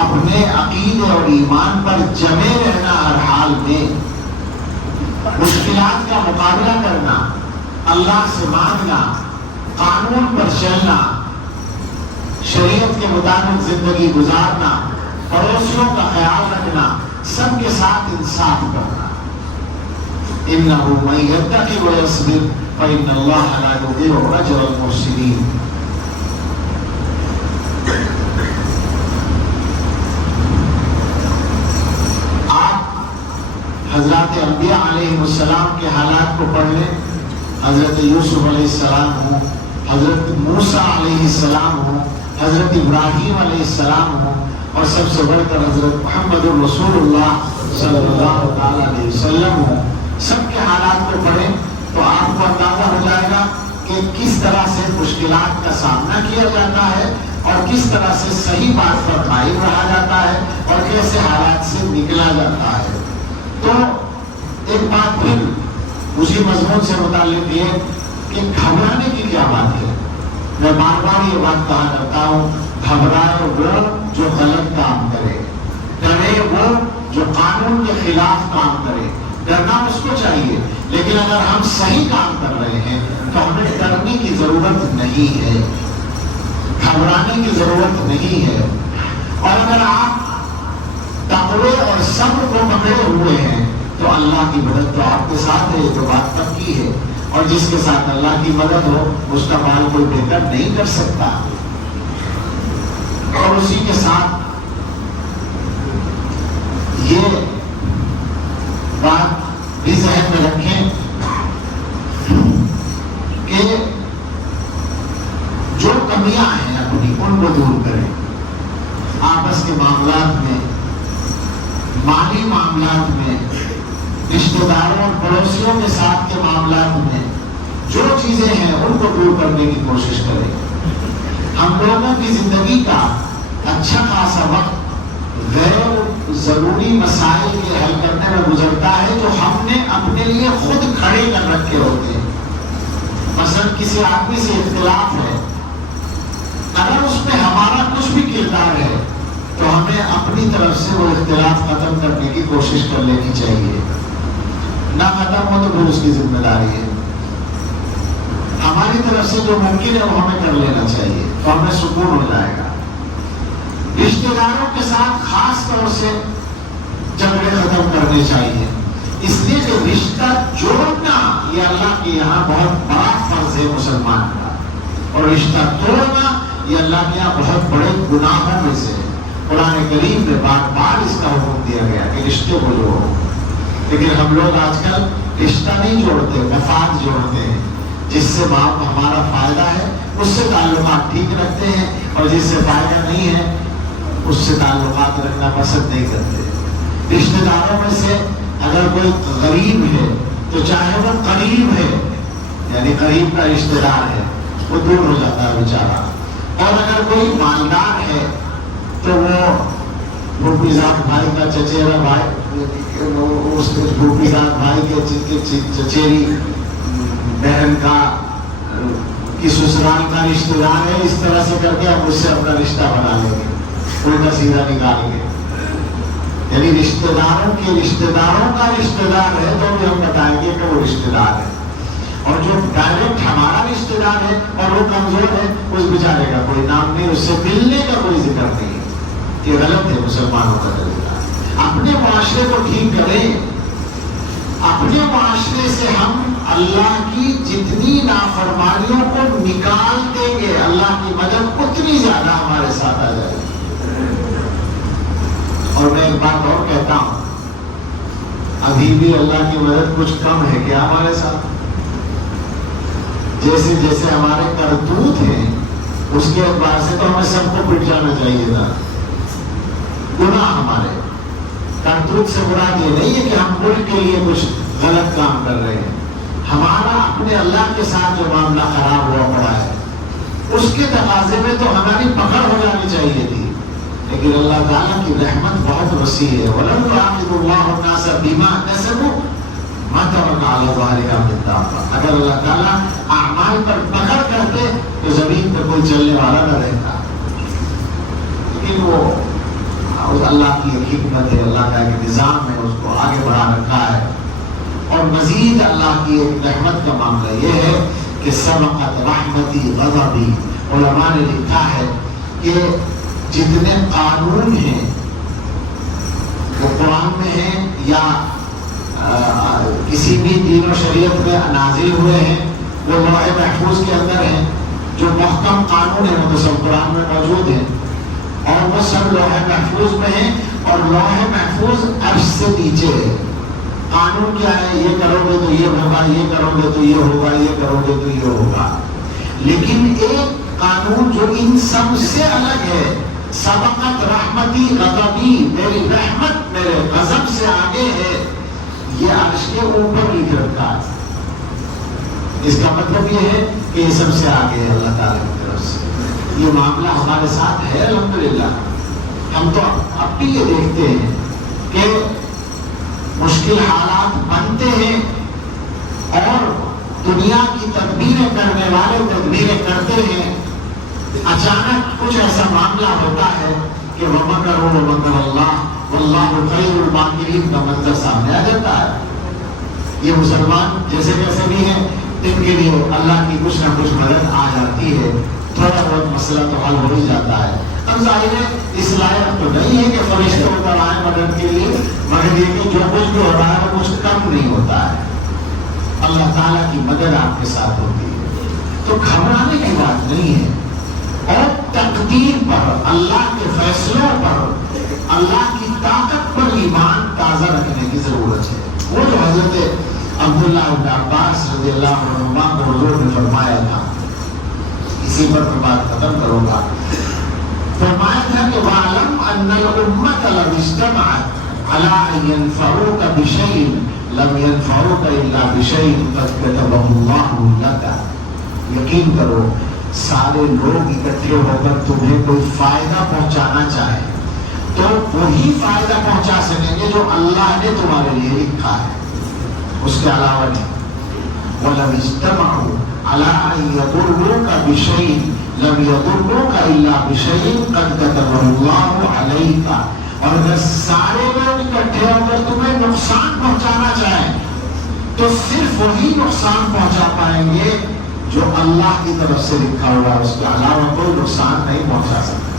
اپنے عقیدے اور ایمان پر جمے رہنا، ہر حال میں مشکلات کا مقابلہ کرنا، اللہ سے مانگنا، قانون پر چلنا، شریعت کے مطابق زندگی گزارنا، پڑوسیوں کا خیال رکھنا، سب کے ساتھ انصاف کرنا. إِنَّهُ مَن يَتَّقِ وَيَصْبِرْ فَإِنَّ اللَّهَ لَا يُضِيعُ أَجْرَ الْمُحْسِنِينَ. حضرات انبیاء علیہ السلام کے حالات کو پڑھ لیں. حضرت یوسف علیہ السلام ہوں، حضرت موسیٰ علیہ السلام ہوں، حضرت ابراہیم علیہ السلام ہوں، اور سب سے بڑھ کر حضرت محمد رسول اللہ صلی اللہ علیہ وسلم ہوں. سب کے حالات کو پڑھیں تو آپ کو اندازہ ہو جائے گا کہ کس طرح سے مشکلات کا سامنا کیا جاتا ہے اور کس طرح سے صحیح بات پر قائم رہا جاتا ہے اور کیسے حالات سے نکلا جاتا ہے. تو ایک بات پھر اسی مضمون سے متعلق یہ کہ گھبرانے کی کیا بات ہے. میں بار بار یہ بات کہا کرتا ہوں، گھبرائے وہ جو غلط کام کرے، ڈرے وہ جو قانون کے خلاف کام کرے. ڈرنا اس کو چاہیے، لیکن اگر ہم صحیح کام کر رہے ہیں تو ہمیں ڈرنے کی ضرورت نہیں ہے، گھبرانے کی ضرورت نہیں ہے. اور اگر آپ تقوی اور صبر کو پکڑے ہوئے ہیں تو اللہ کی مدد تو آپ کے ساتھ ہے، یہ تو بات پکی ہے. اور جس کے ساتھ اللہ کی مدد ہو اس کا مال کوئی بہتر نہیں کر سکتا. اور اسی کے ساتھ یہ بات بھی ذہن میں رکھیں کہ جو کمیاں ہیں اپنی ان کو دور کریں. آپس کے معاملات میں، مالی معاملات میں، رشتہ داروں اور پڑوسیوں کے ساتھ کے معاملات میں جو چیزیں ہیں ان کو دور کرنے کی کوشش کریں. ہم لوگوں کی زندگی کا اچھا خاصا وقت غیر ضروری مسائل کے حل کرنے میں گزرتا ہے جو ہم نے اپنے لیے خود کھڑے کر رکھے ہوتے ہیں. مثلا کسی آدمی سے اختلاف ہے، اگر اس میں ہمارا کچھ بھی کردار ہے تو ہمیں اپنی طرف سے وہ اختلاف ختم کرنے کی کوشش کر لینی چاہیے. نہ ختم ہو تو پھر اس کی ذمہ داری ہے. ہماری طرف سے جو ممکن ہے وہ ہمیں کر لینا چاہیے تو ہمیں سکون ہو جائے گا. رشتہ داروں کے ساتھ خاص طور سے جھگڑے ختم کرنے چاہیے، اس لیے کہ رشتہ جوڑنا یہ اللہ کے یہاں بہت بڑا فرض ہے مسلمان کا، اور رشتہ توڑنا یہ اللہ کے یہاں بہت بڑے گناہوں میں سے ہے. قرآن کریم میں بار بار اس کا حکم دیا گیا کہ رشتے کو جوڑو. لیکن ہم لوگ آج کل رشتہ نہیں جوڑتے، مفاد جوڑتے ہیں. جس سے ہمارا فائدہ ہے اس سے تعلقات ٹھیک رکھتے ہیں، اور جس سے فائدہ نہیں ہے اس سے تعلقات رکھنا پسند نہیں کرتے. رشتہ داروں میں سے اگر کوئی غریب ہے تو چاہے وہ قریب ہے، یعنی قریب کا رشتہ دار ہے، وہ دور ہو جاتا ہے بیچارہ. اور اگر کوئی مالدار ہے تو وہ بھوپی ذات بھائی کا چچیرا بھائی، اس بھوپی ذات بھائی کے چچیری بہن کا کی سسرال کا رشتہ دار ہے، اس طرح سے کر کے ہم اس سے اپنا رشتہ بنا لیں گے، الٹا سیدھا نکالیں گے. یعنی رشتہ داروں کے رشتہ داروں کا رشتہ دار ہے تو بھی ہم بتائیں گے کہ وہ رشتہ دار ہے. اور جو ڈائریکٹ ہمارا رشتہ دار ہے اور وہ کمزور ہے، اس بیچارے کا کوئی نام نہیں، اس سے ملنے کا کوئی ذکر نہیں. یہ غلط ہے مسلمانوں کا طریقہ. اپنے معاشرے کو ٹھیک کریں. اپنے معاشرے سے ہم اللہ کی جتنی نافرمانیوں کو نکال دیں گے، اللہ کی مدد اتنی زیادہ ہمارے ساتھ آ جائے گی. اور میں ایک بات اور کہتا ہوں، ابھی بھی اللہ کی مدد کچھ کم ہے کیا ہمارے ساتھ؟ جیسے جیسے ہمارے کرتوت ہیں اس کے اعتبار سے تو ہمیں سب کو پٹ جانا چاہیے تھا. گناہ ہمارے کرتوت سے مراد یہ نہیں ہے کہ ہم ملک کے لیے کچھ غلط کام کر رہے ہیں. ہمارا اپنے اللہ کے ساتھ جو معاملہ خراب ہوا پڑا ہے اس کے تقاضے میں تو ہماری پکڑ ہو جانی چاہیے تھی. لیکن اللہ تعالیٰ کی رحمت بہت وسیع ہے. وَلَوْ يُؤَاخِذُ اللَّهُ النَّاسَ بِمَا كَسَبُوا مَا تَرَكَ عَلَى ظَهْرِهَا مِن دَابَّةٍ. اگر اللہ تعالیٰ اعمال پر پکڑ کرتے تو زمین پہ کوئی چلنے والا نہ رہتا. لیکن وہ اللہ کی ایک حکمت ہے، اللہ کا ایک نظام ہے، اس کو آگے بڑھا رکھا ہے. اور مزید اللہ کی ایک رحمت کا معاملہ یہ ہے کہ سبقت رحمتی غضبی. علماء نے لکھا ہے کہ جتنے قانون ہیں وہ قرآن میں ہیں یا کسی بھی دین و شریعت میں نازل ہوئے ہیں، وہ لوح محفوظ کے اندر ہیں. جو محکم قانون ہیں وہ تو سب قرآن میں موجود ہیں اور وہ سب لوح محفوظ میں ہیں. اور لوح محفوظ عرش سے نیچے ہے. قانون کیا ہے؟ یہ کرو گے تو یہ ہوگا، یہ کرو گے تو یہ ہوگا، یہ کرو گے تو یہ ہوگا. لیکن ایک قانون جو ان سب سے الگ ہے، سبقت رحمتی غضبی، میری رحمت میرے غضب سے آگے ہے، یہ عرش کے اوپر لکھ رکھا ہے. اس کا مطلب یہ ہے کہ یہ سب سے آگے ہے اللہ تعالیٰ کی طرف سے. یہ معاملہ ہمارے ساتھ ہے الحمدللہ. ہم تو اب بھی یہ دیکھتے ہیں کہ مشکل حالات بنتے ہیں اور دنیا کی تدبیریں کرنے والے تدبیریں کرتے ہیں. اچانک کچھ ایسا معاملہ ہوتا ہے کہ وَمَكَرُوا وَمَكَرَ اللَّهُ وَاللَّهُ خَيْرُ الْمَاكِرِينَ کا منظر سامنے آ جاتا ہے. یہ مسلمان جیسے کیسے بھی ہیں ان کے لیے اللہ کی کچھ نہ کچھ مدد آ جاتی ہے. تھوڑا بہت مسئلہ تو حل ہو ہی جاتا ہے. اب ظاہر ہے اس لائق تو نہیں ہے کہ فرشتے اتر آئے مدد کے لیے، مگر یہ کہ جو کچھ بھی ہو رہا ہے وہ کچھ کم نہیں ہوتا ہے. اللہ تعالیٰ کی مدد آپ کے ساتھ ہوتی ہے تو گھبرانے کی بات نہیں ہے. اور تقدیر پر، اللہ کے فیصلوں پر، اللہ کی طاقت پر ایمان تازہ رکھنے کی ضرورت ہے. وہ جو حضرت عبداللہ بن عباس رضی اللہ عنہما کو حضور نے فرمایا تھا، اسی پر میں بات ختم کروں گا. فرمایا تھا کہ وَعْلَمْ أَنَّ الْأُمَّةَ لَوِ اجْتَمَعَتْ عَلَىٰ أَن يَنفَعُوكَ بِشَيْءٍ لم ينفعوك الا بشيء قد كتبه الله لك. یقین کرو سارے لوگ اکٹھے ہو کر تمہیں کوئی فائدہ پہنچانا چاہے تو وہی فائدہ پہنچا سکیں گے جو اللہ نے تمہارے لیے لکھا ہے، اس کے علاوہ نہیں. وَلَوِ اجْتَمَعُوا عَلَىٰ أَن يَضُرُّوكَ بِشَيْءٍ لَمْ يَضُرُّوكَ إِلَّا بِشَيْءٍ قَدْ كَتَبَهُ اللَّهُ عَلَيْكَ. اور اگر سارے لوگ اکٹھے ہو کر تمہیں نقصان پہنچانا چاہیں تو صرف وہی نقصان پہنچا پائیں گے جو اللہ کی طرف سے لکھا ہوا ہے، اس کے علاوہ کوئی نقصان نہیں پہنچا سکتا.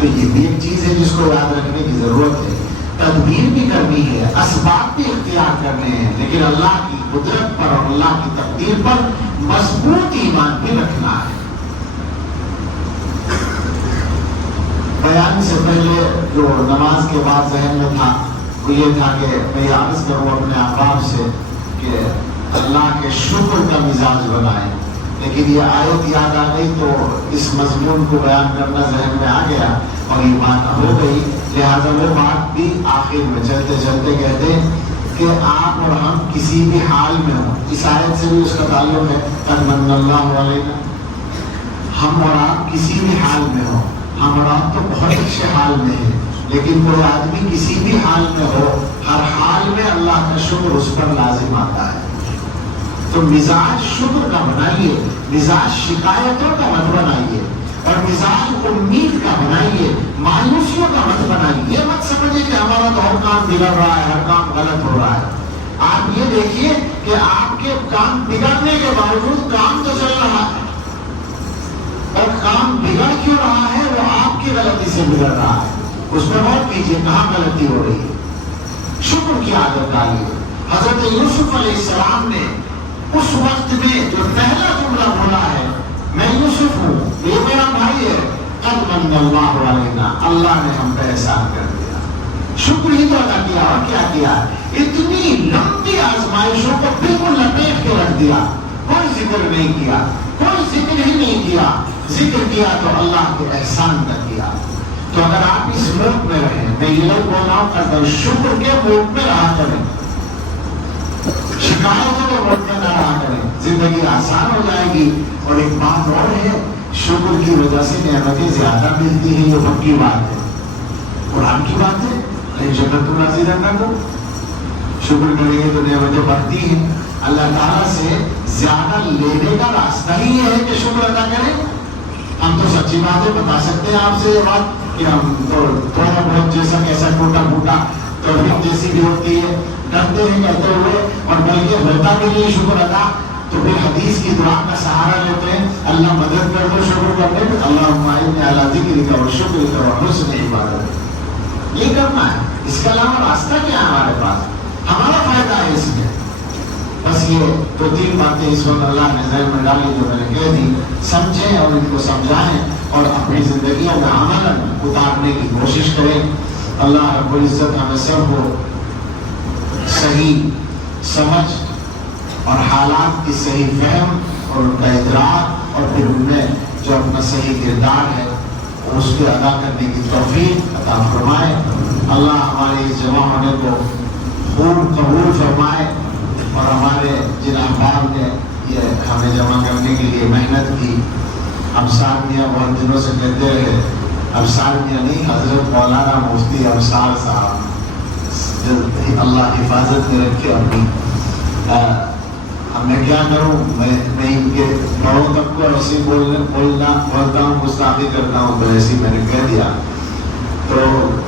تو یہ بھی ایک چیز ہے جس کو یاد رکھنے کی ضرورت ہے. تدبیر بھی کرنی ہے، اسباب بھی اختیار کرنے ہیں، لیکن اللہ کی قدرت پر اور اللہ کی تقدیر پر مضبوط ایمان بھی رکھنا ہے. بیان سے پہلے جو نماز کے بعد ذہن میں تھا وہ یہ تھا کہ میں عرض کروں اپنے احباب سے کہ اللہ کے شکر کا مزاج بنائیں. لیکن یہ آیت یاد آ گئی تو اس مضمون کو بیان کرنا ذہن میں آ گیا اور یہ بات ہو گئی، لہذا وہ بات بھی آخر میں چلتے چلتے کہتے کہ آپ اور ہم کسی بھی حال میں ہوں. اس آیت سے بھی اس کا تعلق ہے قد من اللہ علینا. ہم اور آپ کسی بھی حال میں ہوں، ہم اور آپ تو بہت اچھے حال میں ہیں، لیکن کوئی آدمی کسی بھی حال میں ہو، ہر حال میں اللہ کا شکر اس پر لازم آتا ہے. تو مزاج شکر کا بنائیے، مزاج شکایتوں کا مت بنائیے، اور مزاج امید کا بنائیے، مایوسیوں کا مت بنائیے. یہ مت سمجھیے کہ ہمارا تو ہر کام بگڑ رہا ہے، ہر کام غلط ہو رہا ہے. آپ یہ دیکھیے کہ آپ کے کام بگڑنے کے باوجود کام تو چل رہا ہے، اور کام بگڑ کیوں رہا ہے؟ وہ آپ کی غلطی سے بگڑ رہا ہے. اس پر غور کیجیے کہاں غلطی ہو رہی ہے. شکر کی عادت ڈالیے. حضرت یوسف علیہ السلام نے اس وقت میں جو پہلا جملہ بولا ہے میں یوسف ہوں، یہ میرا بھائی ہے، قد من اللہ علینا، اللہ نے ہم پہ احسان کر دیا. شکر ہی تو ادا کیا اور کیا کیا؟ اتنی لمبی آزمائشوں کو بالکل لپیٹ کے رکھ دیا. کوئی ذکر نہیں کیا، کوئی ذکر ہی نہیں کیا. ذکر کیا تو اللہ کے احسان کا کیا. تو اگر آپ اس ملک میں رہیں، میں یہ لوگ بول رہا ہوں کہ شکر کے ملک میں رہا کریں، شکایتوں کے ملک میں نہ رہا کریں، زندگی آسان ہو جائے گی. اور ایک بات اور ہے، شکر کی وجہ سے نعمتیں زیادہ ملتی ہیں. یہ پکی بات ہے، قرآن کی بات ہے. لیکن شکر کو شکر کریں گے تو نعمتیں بڑھتی ہیں. اللہ تعالیٰ سے زیادہ لینے کا راستہ ہی یہ ہے کہ شکر ادا کریں. ہم تو سچی باتیں بتا سکتے ہیں آپ سے یہ بات کہ ہم تو تھوڑا بہت جیسا کیسا ٹوٹا پھوٹا توفیق جیسی بھی ہوتی ہے ڈرتے ہیں کہتے ہوئے، اور بلکہ ہوتا بھی نہیں شکر ادا. تو پھر حدیث کی دعا کا سہارا لیتے ہیں، اللہ مدد کر دو شکر کرنے میں، اللہم اعنی علی ذکرک و شکرک و حسن عبادتک. یہ کرنا ہے، اس کے علاوہ راستہ کیا ہے ہمارے پاس؟ ہمارا فائدہ ہے اس میں. بس یہ دو تین باتیں اس وقت اللہ نے ذہن میں ڈالی جو میں نے کہہ دی. سمجھیں اور ان کو سمجھائیں اور اپنی زندگیوں میں عمل اتارنے کی کوشش کریں. اللہ رب العزت ہمیں سب کو صحیح سمجھ اور حالات کی صحیح فہم اور ان کا ادراک، اور پھر ان میں جو اپنا صحیح کردار ہے اس کو ادا کرنے کی توفیق عطا فرمائے. اللہ ہمارے اس جمع ہونے کو خوب قبول فرمائے، اور ہمارے جن احباب نے یہ ہمیں جمع کرنے کے لیے محنت کی. ابصار میاں بہت دنوں سے کہتے رہے، ابصار میاں نہیں، حضرت مولانا مفتی ابصار صاحب، اللہ حفاظت میں رکھے اپنی. اب میں کیا کروں، میں ان کے بڑوں تک کو ایسی بولتا ہوں، گستاخی کرتا ہوں، تو ایسی میں نے کہہ دیا. تو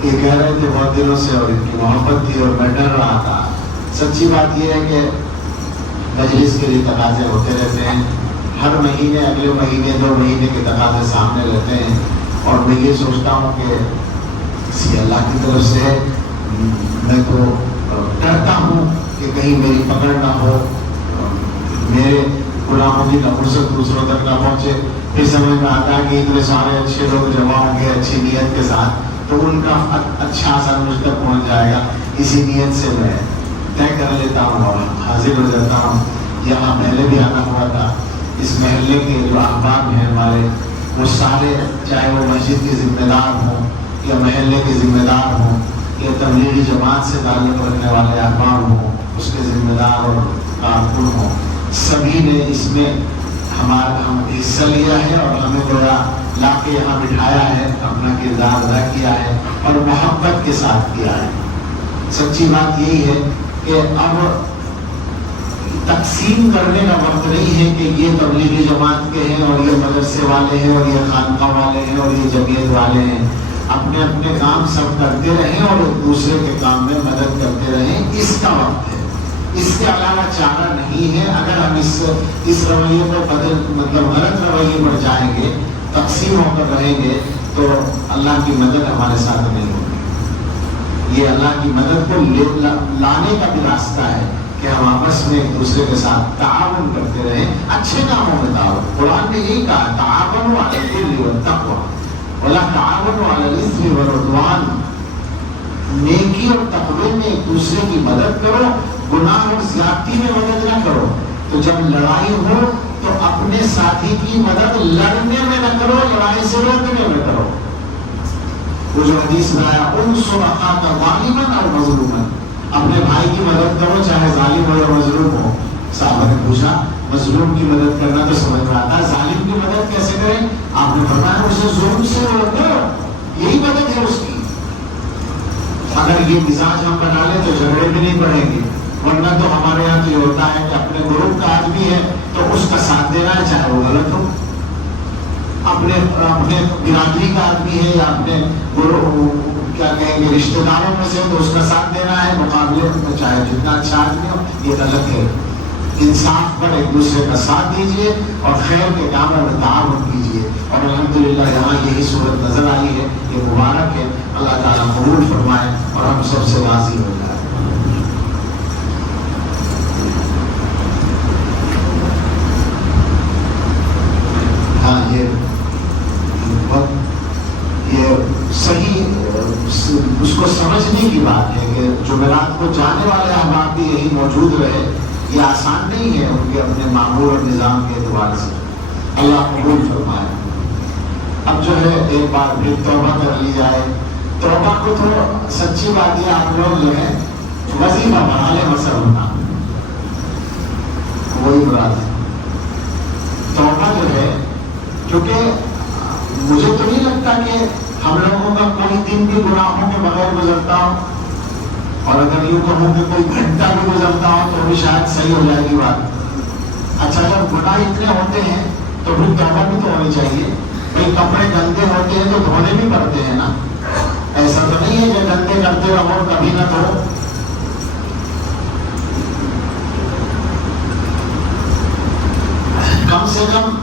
یہ کہہ رہے تھے بہت دنوں سے، اور ان کی محبت تھی اور میں ڈر رہا تھا. سچی بات یہ ہے کہ مجلس کے لیے تقاضے ہوتے رہتے ہیں، ہر مہینے اگلے مہینے 2 مہینے کے تقاضے سامنے رہتے ہیں، اور میں یہ سوچتا ہوں کہ کسی اللہ کی طرف سے میں تو ڈرتا ہوں کہ کہیں میری پکڑ نہ ہو، میرے غلاموں کی نفرت دوسروں تک نہ پہنچے. پھر سمجھ میں آتا ہے کہ اتنے سارے اچھے لوگ جمع ہوں گے اچھی نیت کے ساتھ، تو ان کا اچھا اثر مجھ تک پہنچ جائے گا. اسی نیت سے میں طے کر لیتا ہوں اور حاضر ہو جاتا ہوں. یہاں محلے بھی آنا ہوا تھا. اس محلے کے جو احباب ہیں ہمارے، وہ سارے، چاہے وہ مسجد کے ذمہ دار ہوں یا محلے کے ذمہ دار ہوں یہ تبلیغی جماعت سے تعلق رکھنے والے احباب ہوں، اس کے ذمہ دار اور کارکن ہوں، سبھی نے اس میں ہم حصہ لیا ہے اور ہمیں گویا لا کے یہاں بٹھایا ہے، اپنا کردار ادا کیا ہے اور محبت کے ساتھ کیا ہے۔ سچی بات یہی ہے کہ اب تقسیم کرنے کا وقت نہیں ہے کہ یہ تبلیغی جماعت کے ہیں اور یہ مدرسے والے ہیں اور یہ خانقاہ والے ہیں اور یہ جمعیت والے ہیں۔ اپنے اپنے کام سب کرتے رہیں اور ایک دوسرے کے کام میں مدد کرتے رہیں، اس کا وقت ہے، اس کے علاوہ چارہ نہیں ہے۔ اگر ہم اس رویے کو غلط رویے پر جائیں گے، تقسیم ہو کر رہیں گے، تو اللہ کی مدد ہمارے ساتھ نہیں ہوگی۔ یہ اللہ کی مدد کو لانے کا بھی راستہ ہے کہ ہم آپس میں ایک دوسرے کے ساتھ تعاون کرتے رہیں، اچھے کاموں میں تعاون۔ قرآن نے یہی کہا، تعاونوا علی البر والتقوی ولا تعاونوا علی الاثم والعدوان۔ نیکی اور تقوی میں ایک دوسرے کی مدد کرو، گناہ اور زیادتی میں مدد نہ کرو۔ تو جب لڑائی ہو تو اپنے ساتھی کی مدد لڑنے میں نہ کرو، لڑائی سے روکنے میں کرو۔ وہ جو حدیث میں آیا، انصر اخاک ظالما او مظلوما، اپنے بھائی کی مدد کرو چاہے ظالم ہو یا مظلوم ہو۔ صحابہ نے پوچھا مظلوم کی مدد کرنا تو سمجھ میں آتا ہے، ظالم کی مدد کیسے کریں؟ آپ نے فرمایا اسے ظلم سے روکو، یہی مدد ہے اس کی۔ اگر یہ مزاج ہم بنا لیں تو جھگڑے بھی نہیں پڑیں گے، ورنہ تو ہمارے یہاں تو یہ ہوتا ہے کہ اپنے گروپ کا آدمی ہے تو اس کا ساتھ دینا ہے چاہے وہ غلط ہو، اپنے برادری کا آدمی ہے یا اپنے کیا کہیں گے رشتے داروں میں سے، تو اس کا ساتھ دینا ہے مقابلے میں، چاہے جتنا اچھا آدمی ہو۔ یہ غلط ہے۔ انصاف پر ایک دوسرے کا ساتھ دیجیے اور خیر کے کاموں میں تعاون کیجیے، اور الحمدللہ یہاں یہی صورت نظر آئی ہے، یہ مبارک ہے۔ اللہ تعالیٰ قبول فرمائے اور ہم سب سے راضی ہو جائے۔ ہاں، یہ صحیح اس کو سمجھنے کی بات ہے کہ جمعرات کو جانے والے احباب بھی یہی موجود رہے، یہ آسان نہیں ہے ان کے اپنے معمول اور نظام کے اعتبار سے۔ اللہ قبول فرمائے۔ اب جو ہے ایک بار پھر توبہ کر لی جائے۔ توبہ کو تو سچی بات یہ آپ لوگ جو ہے وظیفہ بنا لیں، مسئلہ ہونا وہی مراد ہے۔ توبہ جو ہے، کیونکہ مجھے تو نہیں لگتا کہ ہم لوگوں کا کوئی دن بھی گناہوں کے بغیر گزرتا ہو، اور اگر یوں کہوں کہ کوئی گھنٹہ بھی گزرتا ہو تو بھی شاید صحیح ہو جائے گی بات۔ اچھا، جب گناہ اتنے ہوتے ہیں تو پھر توبہ بھی تو ہونی چاہیے۔ بھائی کپڑے گندے ہوتے ہیں تو دھونے بھی پڑتے ہیں نا، ایسا تو نہیں ہے کہ گندے کرتے رہو اور کبھی نہ دھو۔ کم سے کم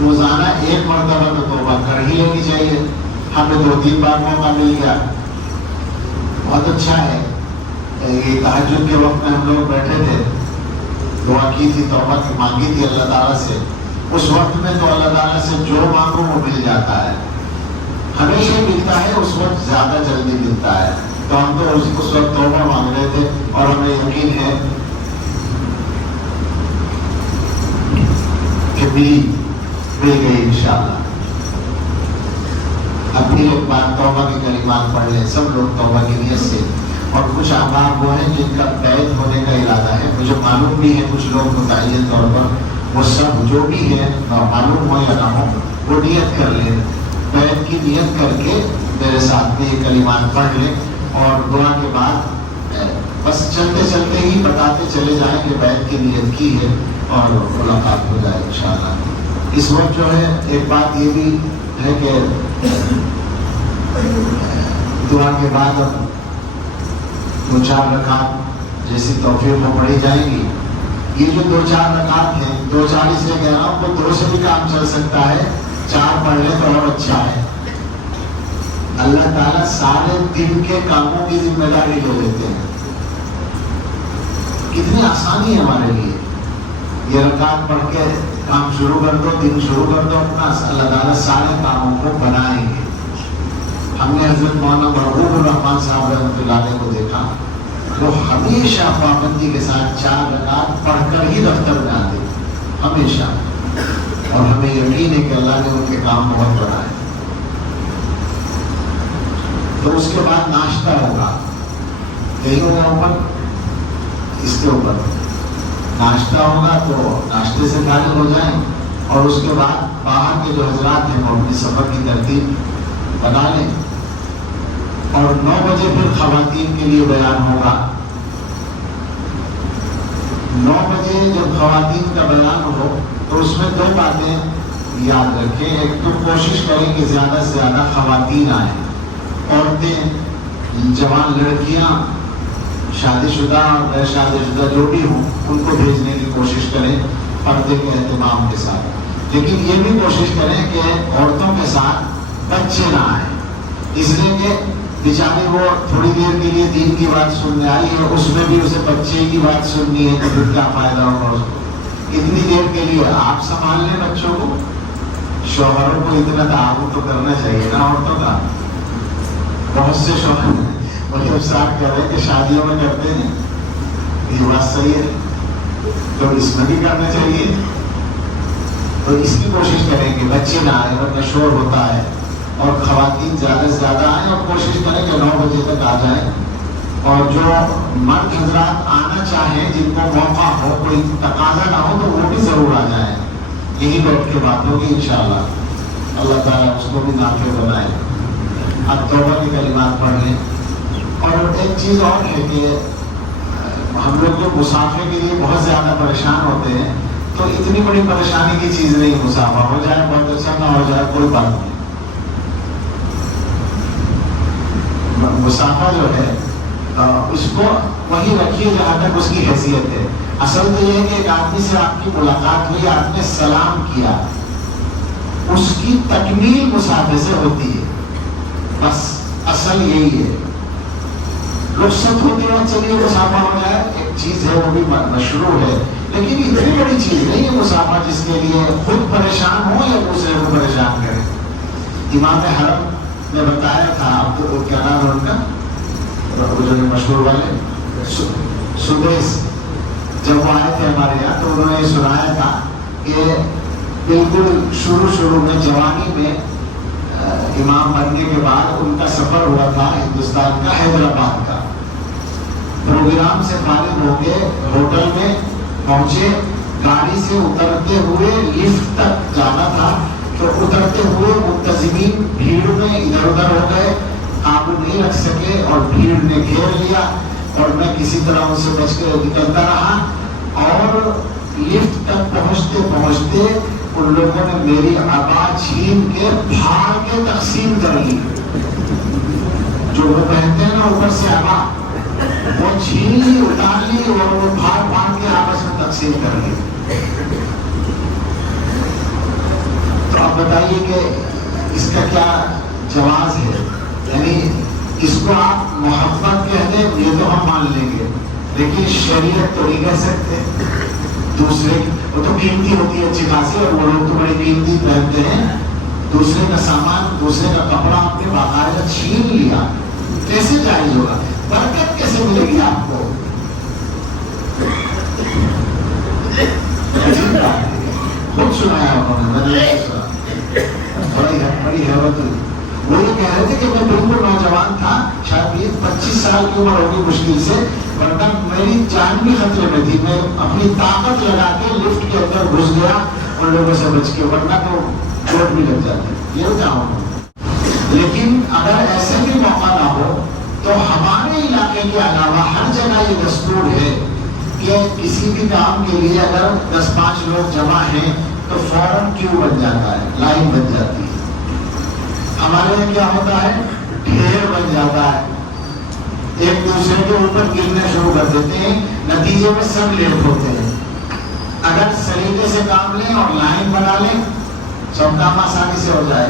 روزانہ ایک مرتبہ تو توبہ کر ہی لینی چاہیے۔ ہمیں 2-3 بار موقع مل گیا، بہت اچھا ہے۔ یہ تہجد کے وقت میں ہم لوگ بیٹھے تھے، دعا کی تھی، توبہ کی مانگی تھی اللہ تعالیٰ سے۔ اس وقت میں تو اللہ تعالیٰ سے جو مانگو وہ مل جاتا ہے، ہمیشہ ملتا ہے، اس وقت زیادہ جلدی ملتا ہے۔ تو ہم تو اس وقت توبہ مانگ رہے تھے اور ہمیں یقین ہے کہ مل گئی انشاءاللہ۔ اب پھر ایک بار توبہ کے کلمات پڑھ لیں سب لوگ توبہ کی نیت سے۔ اور کچھ احباب وہ ہیں جن کا بیعت ہونے کا ارادہ ہے، مجھے معلوم بھی ہے کچھ لوگ متعین طور پر، وہ سب جو بھی ہے معلوم ہو یا نہ ہو وہ نیت کر لیں، بیعت کی نیت کر کے میرے ساتھ میں یہ کلمات پڑھ لیں، اور دعا کے بعد بس چلتے چلتے ہی بتاتے چلے جائیں کہ بیعت کی نیت کی ہے اور ملاقات ہو جائے انشاءاللہ۔ اس وقت جو ہے ایک بات یہ بھی ہے کہ دعا کے بعد اب 2-4 رکعت جیسی توفیق ہو پڑھی جائیں گی۔ یہ جو 2-4 رکعت ہیں، 2-4 اس لیے کہہ رہا ہوں کہ 2 سے بھی کام چل سکتا ہے، 4 پڑھ لیں تو اور اچھا ہے۔ اللہ تعالیٰ سارے دن کے کاموں کی ذمہ داری لے لیتے ہیں، کتنی آسانی ہے ہمارے لیے۔ یہ رکعت پڑھ کے کام شروع کر دو، دن شروع کر دو اپنا، اللہ تعالیٰ سارے کاموں کو بنائیں گے۔ ہم نے حضرت مولانا مرحوم الرحمان صاحب رحمۃ اللہ علیہ کو دیکھا، وہ ہمیشہ پابندی کے ساتھ 4 رکعت پڑھ کر ہی دفتر میں آتے، ہمیشہ، اور ہمیں یقین ہے کہ اللہ نے ان کے کام بہت بڑھائے۔ تو اس کے بعد ناشتہ ناشتہ ہوگا، یہی ہوگا اوپر، اس کے اوپر ناشتہ ہوگا تو ناشتے سے فارغ ہو جائیں، اور اس کے بعد باہر کے جو حضرات ہیں وہ اپنے سفر کی ترتیب بنا لیں، اور 9 بجے پھر خواتین کے لیے بیان ہوگا۔ 9 بجے جب خواتین کا بیان ہو تو اس میں 2 باتیں یاد رکھیں۔ ایک تو کوشش کریں کہ زیادہ سے زیادہ خواتین آئیں، عورتیں، جوان لڑکیاں، شادی شدہ اور غیر شادی شدہ جو بھی ہوں ان کو بھیجنے کی کوشش کریں پردے کے اہتمام کے ساتھ، لیکن یہ بھی کوشش کریں کہ عورتوں کے ساتھ بچے نہ آئیں، اس لیے کہ بیچاری وہ تھوڑی دیر کے لیے دین کی بات سننے آئی ہے، اس میں بھی اسے بچے کی بات سننی ہے، تو پھر کیا فائدہ ہوگا اس کو؟ اتنی دیر کے لیے آپ سنبھال لیں بچوں کو، شوہروں کو اتنا تعاون تو کرنا چاہیے نا عورتوں کا۔ بہت سے شوہر مجھے افسار کر رہے ہیں کہ شادیوں میں کرتے ہیں، یہ بات صحیح ہے تو اس میں بھی کرنا چاہیے، تو اس کی کوشش کریں کہ بچے نہ آئے، ورنہ شور ہوتا ہے، اور خواتین زیادہ سے زیادہ آئیں، اور کوشش کریں کہ 9 بجے تک آ جائیں، اور جو مرد حضرات آنا چاہیں جن کو موقع ہو، کوئی تقاضا نہ ہو، تو وہ بھی ضرور آ جائیں، یہی بیٹھ کے بات ہوگی انشاءاللہ، اللہ تعالیٰ اس کو بھی نافع بنائے۔ اب توبہ کی کلمات پڑھ لیں۔ اور ایک چیز اور ہے کہ ہم لوگ جو مسافر کے لیے بہت زیادہ پریشان ہوتے ہیں، تو اتنی بڑی پریشانی کی چیز نہیں، مسافر ہو جائے بہت اچھا، نہ ہو جائے کوئی بات نہیں۔ مسافر جو ہے اس کو وہی رکھیے جہاں تک اس کی حیثیت ہے۔ اصل تو یہ ہے کہ ایک آدمی سے آپ کی ملاقات ہوئی، آپ نے سلام کیا، اس کی تکمیل مسافر سے ہوتی ہے، بس اصل یہی ہے۔ رخصت ہوتی ہے چلیے مسافہ ہو جائے، ایک چیز ہے وہ بھی مشروع ہے، لیکن اتنی بڑی چیز نہیں ہے مسافہ جس کے لیے خود پریشان ہو یا دوسرے کو پریشان کرے۔ امام حرم نے بتایا تھا، اب تو کیا نام ہے ان کا، وہ جو مشہور والے سدیس، جب وہ آئے تھے ہمارے یہاں تو انہوں نے یہ سنایا تھا کہ بالکل شروع میں جوانی میں امام بننے کے بعد ان کا سفر ہوا تھا ہندوستان کا، حیدرآباد کا۔ پروگرام سے فارغ ہو کے ہوٹل میں پہنچے، گاڑی سے اترتے ہوئے لفٹ تک جانا تھا، تو اترتے ہوئے منتظمین بھیڑ میں ادھر ادھر ہو گئے، قابو نہیں رکھ سکے اور بھیڑ نے گھیر لیا، اور میں کسی طرح ان سے بچ کے نکلتا رہا، اور لفٹ تک پہنچتے پہنچتے ان لوگوں نے میری عبا چھین کے پھاڑ کے تقسیم کر لی، جو وہ پہنتے ہیں نا اوپر سے عبا، وہ چھین لی، اتار لی، اور وہ پھاڑ کے آپس میں تقسیم کر لی۔ تو اب بتائیے کہ اس کا کیا جواز ہے؟ یعنی اس کو آپ محبت کہہ دیں یہ تو ہم مان لیں گے، لیکن شریعت تو نہیں کہہ سکتے۔ دوسرے وہ تو قیمتی ہوتی ہے اچھی خاصی، اور وہ لوگ تو بڑی قیمتی پہنتے ہیں، دوسرے کا سامان، دوسرے کا کپڑا آپ نے باقاعدہ چھین لیا، کیسے جائز ہوگا؟ برکت کیسے ملے گی آپ کو؟ خود سنایا انہوں نے، میں نے سنا، بڑی حیرت ہوئی۔ وہ یہ کہہ رہے تھے کہ میں بالکل نوجوان تھا، شاید 25 سال کی عمر ہوگی مشکل سے، ورنہ میری جان بھی خطرے میں تھی، میں اپنی طاقت لگا کے لفٹ کے اندر گھس گیا ان لوگوں سے بچ کے، ورنہ تو چوٹ بھی لگ جاتی، یہ کیا ہوگا۔ لیکن اگر ایسے بھی موقع نہ ہو تو ہمارے علاقے کے علاوہ ہر جگہ یہ دستور ہے کہ کسی بھی کام کے لیے اگر 10-5 لوگ جمع ہیں تو فوراً کیو بن جاتا ہے، لائن بن جاتی ہے۔ ہمارے یہاں کیا ہوتا ہے، ڈھیر بن جاتا ہے، ایک دوسرے کے اوپر گرنا شروع کر دیتے ہیں، نتیجے میں سب لیٹ ہوتے ہیں۔ اگر سلیقے سے کام لیں اور لائن بنا لیں سب کام آسانی سے ہو جائے،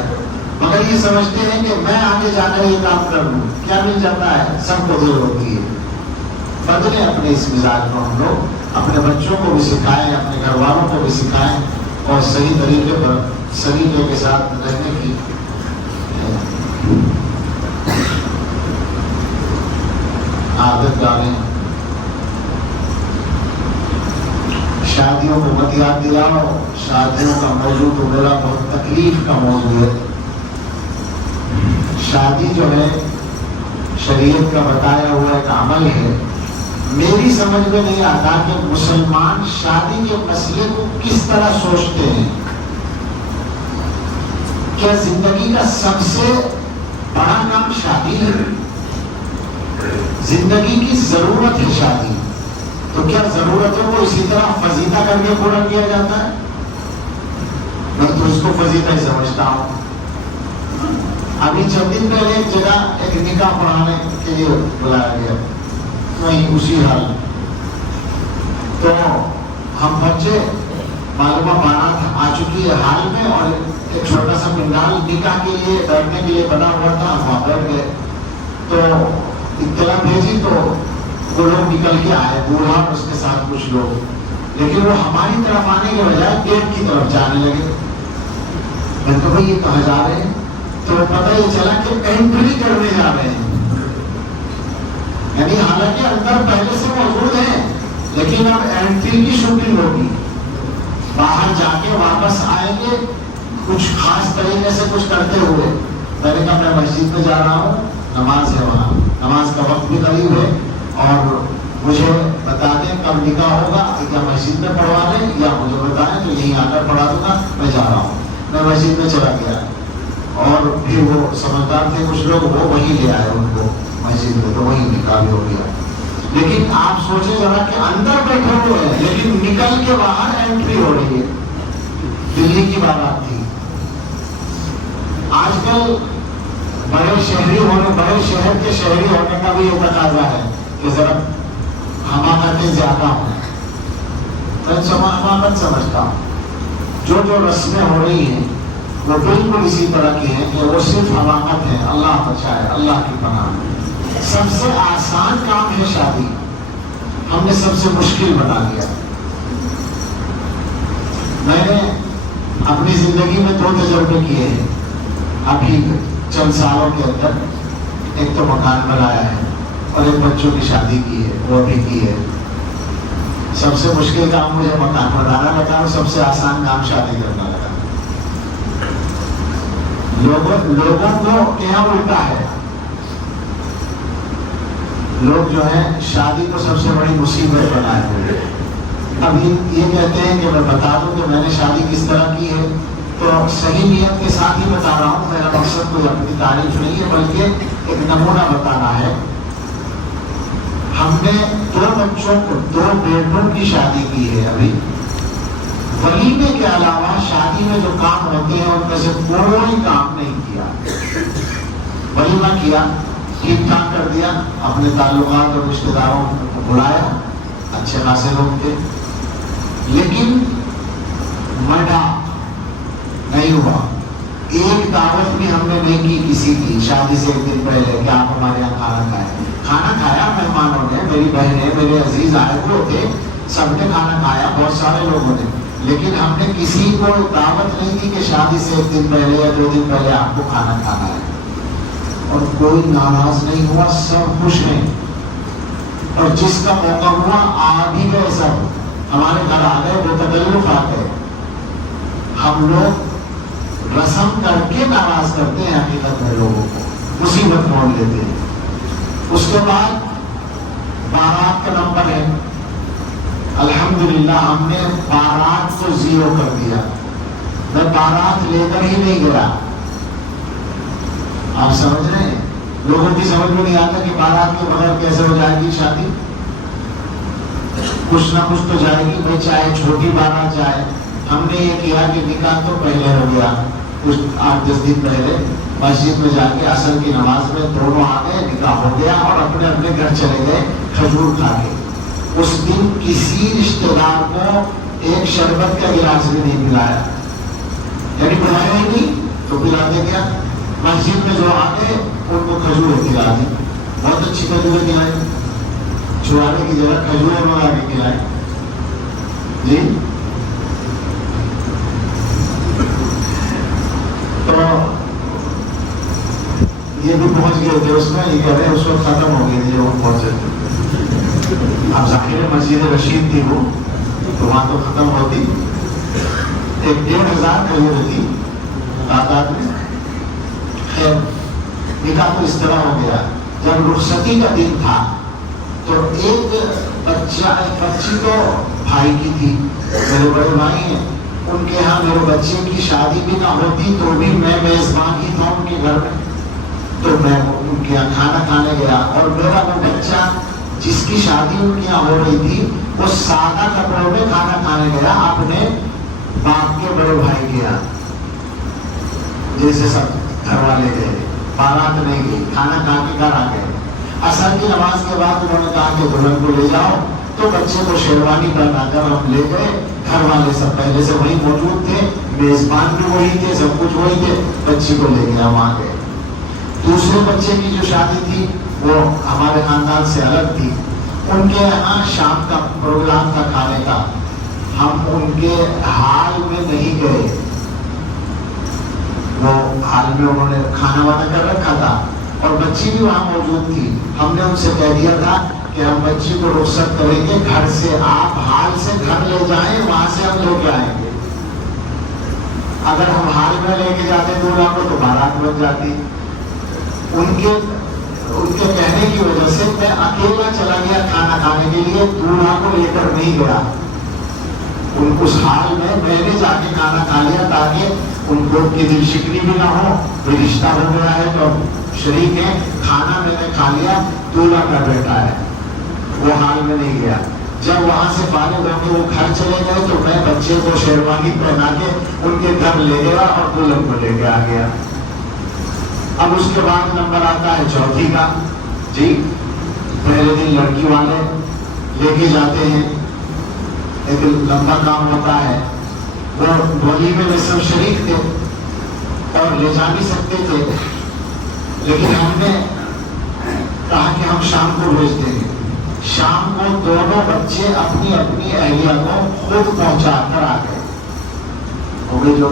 مگر یہ سمجھتے ہیں کہ میں آگے جا کر یہ کام کر لوں، کیا مل جاتا ہے، سب کو دیر ہوتی ہے۔ بدلیں اپنے اس مزاج کو، ہم لوگ اپنے بچوں کو بھی سکھائیں، اپنے گھر والوں کو بھی سکھائیں، اور صحیح طریقے پر سلیقے کے ساتھ رہنے کی عادت ڈالیں۔ شادیوں کو مت یاد دلاؤ، شادیوں کا موضوع تو میرا بہت تکلیف کا موضوع ہے۔ شادی جو ہے، شریعت کا بتایا ہوا ایک عمل ہے. میری سمجھ میں نہیں آتا کہ مسلمان شادی کے مسئلے کو کس طرح سوچتے ہیں. کیا زندگی کا سب سے بڑا کام شادی ہے؟ زندگی کی ضرورت ہے شادی، تو کیا ضرورتوں کو اسی طرح فضیلہ کر کے پورا کیا جاتا ہے؟ میں تو اس کو فضیلہ ہی سمجھتا ہوں. ابھی چند دن پہلے ایک جگہ ایک نکاح پڑھانے کے لیے بلایا گیا، وہیں اسی حال. تو ہم بچے معلومہ بارات آ چکی ہے حال میں، اور ایک چھوٹا سا پنڈال نکاح کے لیے بیٹھنے کے لیے بنا ہوا تھا. ہم وہاں بیٹھ گئے تو اطلاع بھیجی تو وہ لوگ نکل کے آئے، بوڑھا اور اس کے ساتھ کچھ لوگ، لیکن وہ ہماری طرف آنے کے بجائے گیٹ کی طرف جانے لگے. میں تو بھائی یہ کہاں جا رہے ہیں؟ تو پتہ یہ چلا کہ انٹری کرنے جا رہے ہیں. یعنی حالانکہ اندر پہلے سے موجود ہیں، لیکن اب انٹری کی شوٹنگ ہوگی. باہر جا کے واپس آئیں گے کچھ خاص طریقے سے کچھ کرتے ہوئے. میں نے کہا میں مسجد میں جا رہا ہوں، نماز ہے وہاں، نماز کا وقت بھی قریب ہے، اور مجھے بتا دیں کب نکاح ہوگا، یا مسجد میں پڑھوا دیں یا مجھے بتائیں تو یہیں آ کر پڑھا دوں گا، میں جا رہا ہوں. میں مسجد میں چلا گیا، اور پھر وہ سمجھدار تھے کچھ لوگ، وہ وہیں لے آئے ان کو مسجد میں، تو وہیں نکاح بھی ہو گیا. لیکن آپ سوچیں ذرا کہ اندر بیٹھے ہوئے ہیں لیکن نکل کے باہر انٹری ہو رہی ہے. دلی کی بارات تھی. آج کل بڑے شہر کے شہری ہونے کا بھی یہ تقاضا ہے کہ ذرا حماقتیں زیادہ ہوں. میں حماقت سمجھتا ہوں. جو رسمیں ہو رہی ہیں وہ بالکل اسی طرح کی ہیں کہ وہ صرف حماقت ہے. اللہ بچائے، اللہ کی پناہ. سب سے آسان کام ہے شادی، ہم نے سب سے مشکل بنا دیا. میں نے اپنی زندگی میں 2 تجربے کیے ہیں ابھی چند سالوں کے اندر. ایک تو مکان بنایا ہے اور ایک بچوں کی شادی کی ہے، وہ بھی کی ہے. سب سے مشکل کام مجھے مکان بنانا لگا اور سب سے آسان کام شادی کرنا لگا. لوگوں کو کیا الٹا ہے. لوگ جو ہے شادی کو سب سے بڑی مصیبت بنائے ہوئے. اب یہ کہتے ہیں کہ میں بتا دوں کہ میں نے شادی کس طرح کی ہے، تو صحیح نیت کے ساتھ ہی بتا رہا ہوں. میرا مقصد کوئی اپنی تعریف نہیں ہے بلکہ ایک نمونہ بتانا ہے. ہم نے 2 بچوں کو 2 بیٹوں کی شادی کی ہے. ابھی ولیمے کے علاوہ شادی میں جو کام ہوتے ہیں ان میں سے کوئی کام نہیں کیا. ولیمہ کیا، ٹھیک ٹھاک کر دیا، اپنے تعلقات اور رشتے داروں کو بلایا، اچھے خاصے لوگ تھے، لیکن مڈا نہیں ہوا. ایک دعوت بھی ہم نے نہیں کی کسی کی شادی سے 1 دن پہلے کہ آپ ہمارے یہاں کھانا کھائیں. کھانا کھایا مہمانوں نے، میری بہنیں، میرے عزیز آئے ہوئے تھے، سب نے کھانا کھایا، بہت سارے لوگوں نے، لیکن ہم نے کسی کو دعوت نہیں دی کہ شادی سے 1 دن پہلے یا 2 دن پہلے آپ کو کھانا کھانا ہے. اور کوئی ناراض نہیں ہوا، سب خوش ہیں. اور جس کا موقع ہوا آ بھی گئے، سب ہمارے گھر آ گئے، بے تکلف آ گئے. ہم لوگ رسم کر کے ناراض کرتے ہیں حقیقت میں لوگوں کو، مصیبت موڑ لیتے ہیں. اس کے بعد بارات کا نمبر ہے. الحمدللہ ہم نے بارات کو 0 کر دیا. میں بارات لے کر ہی نہیں گیا. آپ سمجھ رہے ہیں؟ لوگوں کی سمجھ میں نہیں آتا کہ بارات کے بغیر کیسے ہو جائے گی شادی. کچھ نہ کچھ تو جائے گی بھائی، چاہے چھوٹی بارات جائے. ہم نے یہ کیا کہ نکاح تو پہلے ہو گیا، کچھ 8-10 دن پہلے مسجد میں جا کے عصر کی نماز میں دونوں آ گئے، نکاح ہو گیا اور اپنے اپنے گھر چلے گئے کھجور کھا کے. اس دن کسی رشتے دار کو ایک شربت کا گلاس بھی نہیں پلایا، یعنی پلایا ہی نہیں تو پلا دے گیا. مسجد میں جو آ گئے ان کو کھجور کھلا دی، بہت اچھی کھجوریں کھلائی، چھوڑانے کی جگہ کھجور لگا کے کھلائے. جی تو یہ بھی پہنچ گئے تھے اس میں، یہ کہہ رہے ہیں اس وقت ختم ہو گئی تھی وہ پہنچے تھے. اب ظاہر مسجد رشید تھی وہ، تو وہاں تو ختم ہوتی. 1,500 کھجور تھی تعداد میں. خیر نکاح تو اس طرح ہو گیا. جب رخصتی کا دن تھا تو ایک بچی تو بھائی کی تھی، میرے بڑے بھائی ہیں، ان کے ہاں میرے بچے کی شادی بھی نہ ہوتی تو بھی میں میزبان ہی تھا ان کے گھر میں، تو میں ان کے یہاں کھانا کھانے گیا، اور میرا وہ بچہ جس کی شادی ان کے یہاں ہو رہی تھی وہ سادہ کپڑوں میں کھانا کھانے گیا اپنے باپ کے بڑے بھائی کے یہاں، جیسے سب گھر والے گئے، بارات نہیں گئی، کھانا کھا کے گھر آ گئے۔ عصر کی نماز کے بعد انہوں نے کہا کہ دلہن کو لے جاؤ، تو بچے کو شیروانی پہنا کر ہم لے گئے، گھر والے سب پہلے سے وہی موجود تھے، میزبان بھی وہی تھے، سب کچھ وہی تھے، بچی کو لے گیا وہاں گئے۔ دوسرے بچے کی جو شادی تھی وہ ہمارے خاندان سے الگ تھی، ان کے یہاں شام کا پروگرام تھا کھانے کا، ہم ان کے حال میں نہیں گئے، وہ حال میں انہوں نے کھانا وانا کر رکھا تھا اور بچی بھی وہاں موجود تھی۔ ہم نے ان سے کہہ دیا تھا کہ ہم بچی کو رخصت کریں گے گھر سے، آپ حال سے گھر لے جائیں، وہاں سے ہم لے کے آئیں گے۔ اگر ہم حال میں لے کے جاتے دولہا کو تو بارات بن جاتی۔ ان کے کہنے کی وجہ سے میں اکیلا چلا گیا کھانا کھانے کے لیے، دولہا کو لے کر نہیں گیا۔ اس حال میں نے جا کے کھانا کھا لیا تاکہ ان کو کی دل شکنی بھی نہ ہو، کوئی رشتہ ہو گیا ہے تو شریک ہے، کھانا میں نے کھا لیا، دولہا کا بیٹا ہے، وہ حال میں نہیں گیا۔ جب وہاں سے فارغ ہو کے وہ گھر چلے گئے تو میں بچے کو شیروانی پہنا کے ان کے گھر لے گیا اور دلہن کو لے کے آ گیا۔ اب اس کے بعد نمبر آتا ہے چوتھی کا، جی پہلے دن لڑکی والے لے کے جاتے ہیں، ایک لمبا کام ہوتا ہے، وہ ولیمے میں سب شریک تھے اور لے جا بھی سکتے تھے، لیکن ہم نے کہا کہ ہم شام کو بھیج دیں گے۔ شام کو دونوں بچے اپنی اپنی اہلیہ کو خود پہنچا کر آ گئے، ہو گئی جو۔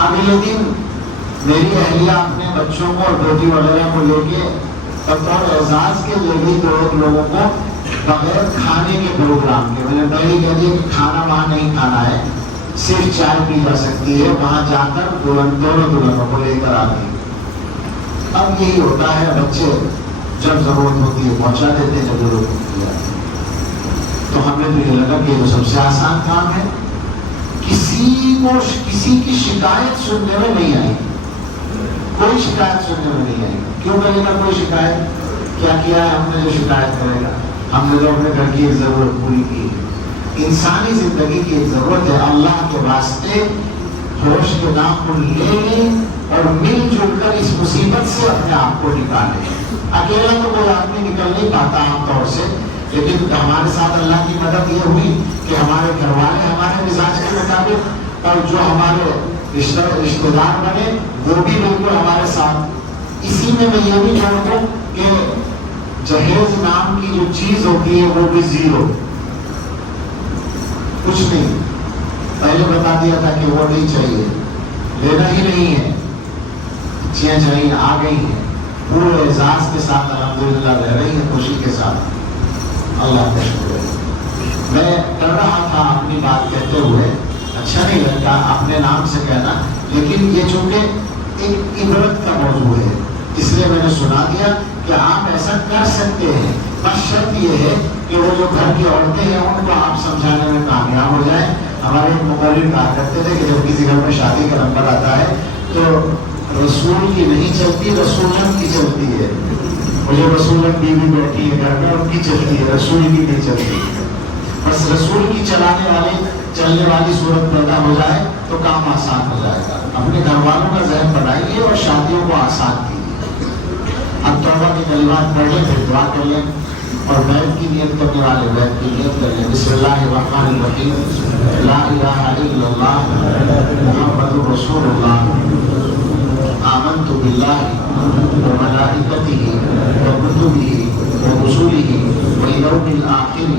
اگلے دن میری اہلیہ اپنے بچوں کو اور بیٹی وغیرہ کو لے کے بطور اعزاز کے لے گئی دو ایک لوگوں کو بغیر کھانے کے پروگرام کے۔ میں نے پہلے کہہ دیا کہ کھانا وہاں نہیں کھانا ہے، صرف چائے پی جا سکتی ہے، وہاں جا کر دونوں دلہنوں کو لے کر آ گئی۔ اب یہی ہوتا ہے، بچے جب ضرورت ہوتی ہے پہنچا دیتے ہیں، جب ضرورت ہوتی ہے تو ہمیں تو یہ لگا کہ یہ سب سے آسان کام ہے، کسی کی شکایت سننے میں نہیں آئی، کوئی شکایت سننے میں نہیں آئی۔ کیوں کرے گا کوئی شکایت؟ کیا کیا ہے ہم نے جو شکایت کرے گا؟ ہم نے تو اپنے گھر کی ایک ضرورت پوری کی ہے، انسانی زندگی کی ایک ضرورت ہے، اللہ کے واسطے ہوش کے نام لے لیں اور مل جل کر اس مصیبت سے اپنے آپ کو نکالیں۔ اکیلا تو کوئی آدمی نکل نہیں پاتا عام طور سے، لیکن ہمارے ساتھ اللہ کی مدد یہ ہوئی کہ ہمارے گھر والے ہمارے مزاج کے مطابق اور جو ہمارے رشتہ دار بنے وہ بھی بالکل ہمارے ساتھ۔ اسی میں یہ بھی جوڑ دوں کہ جہیز نام کی جو چیز ہوتی ہے وہ بھی زیرو، کچھ نہیں۔ پہلے بتا دیا تھا کہ وہ نہیں چاہیے، لینا ہی نہیں ہے، چیزیں چاہیے آ گئی ہیں، پورے اعزاز کے ساتھ الحمدللہ رہ رہی ہے، خوشی کے ساتھ، اللہ کا شکر ہے۔ میں کر رہا تھا اپنی بات کہتے ہوئے، اچھا نہیں لگتا اپنے نام سے کہنا، لیکن یہ چونکہ ایک عبرت کا موضوع ہے اس لیے میں نے سنا دیا کہ آپ ایسا کر سکتے ہیں، بس شرط یہ ہے کہ وہ جو گھر کی عورتیں ہیں ان کو آپ سمجھانے میں کامیاب ہو جائیں۔ ہمارے مقرر کہا کرتے تھے کہ جب کسی گھر میں شادی کا نمبر آتا ہے تو رسول کی نہیں چلتی، رسولن کی چلتی ہے، اور جو رسولن بیوی بیٹھی ہے گھر میں ان کی چلتی ہے، رسول کی نہیں چلتی۔ بس رسول کی چلنے والی صورت پیدا ہو جائے تو کام آسان ہو جائے گا۔ اپنے گھر والوں کا ذہن بنائیے اور شادیوں کو آسان کیجیے۔ اب توبہ کے کلمات پڑھ لیں، پھر دعا کر لیں، اور بیت کی نیت کرنے والے بیت کی نیت کر لیں۔ بسم اللہ الرحمن الرحیم، لا الہ الا اللہ محمد رسول اللہ، آمنت باللہ وملائکتہ وکتبہ ورسلہ والیوم الآخر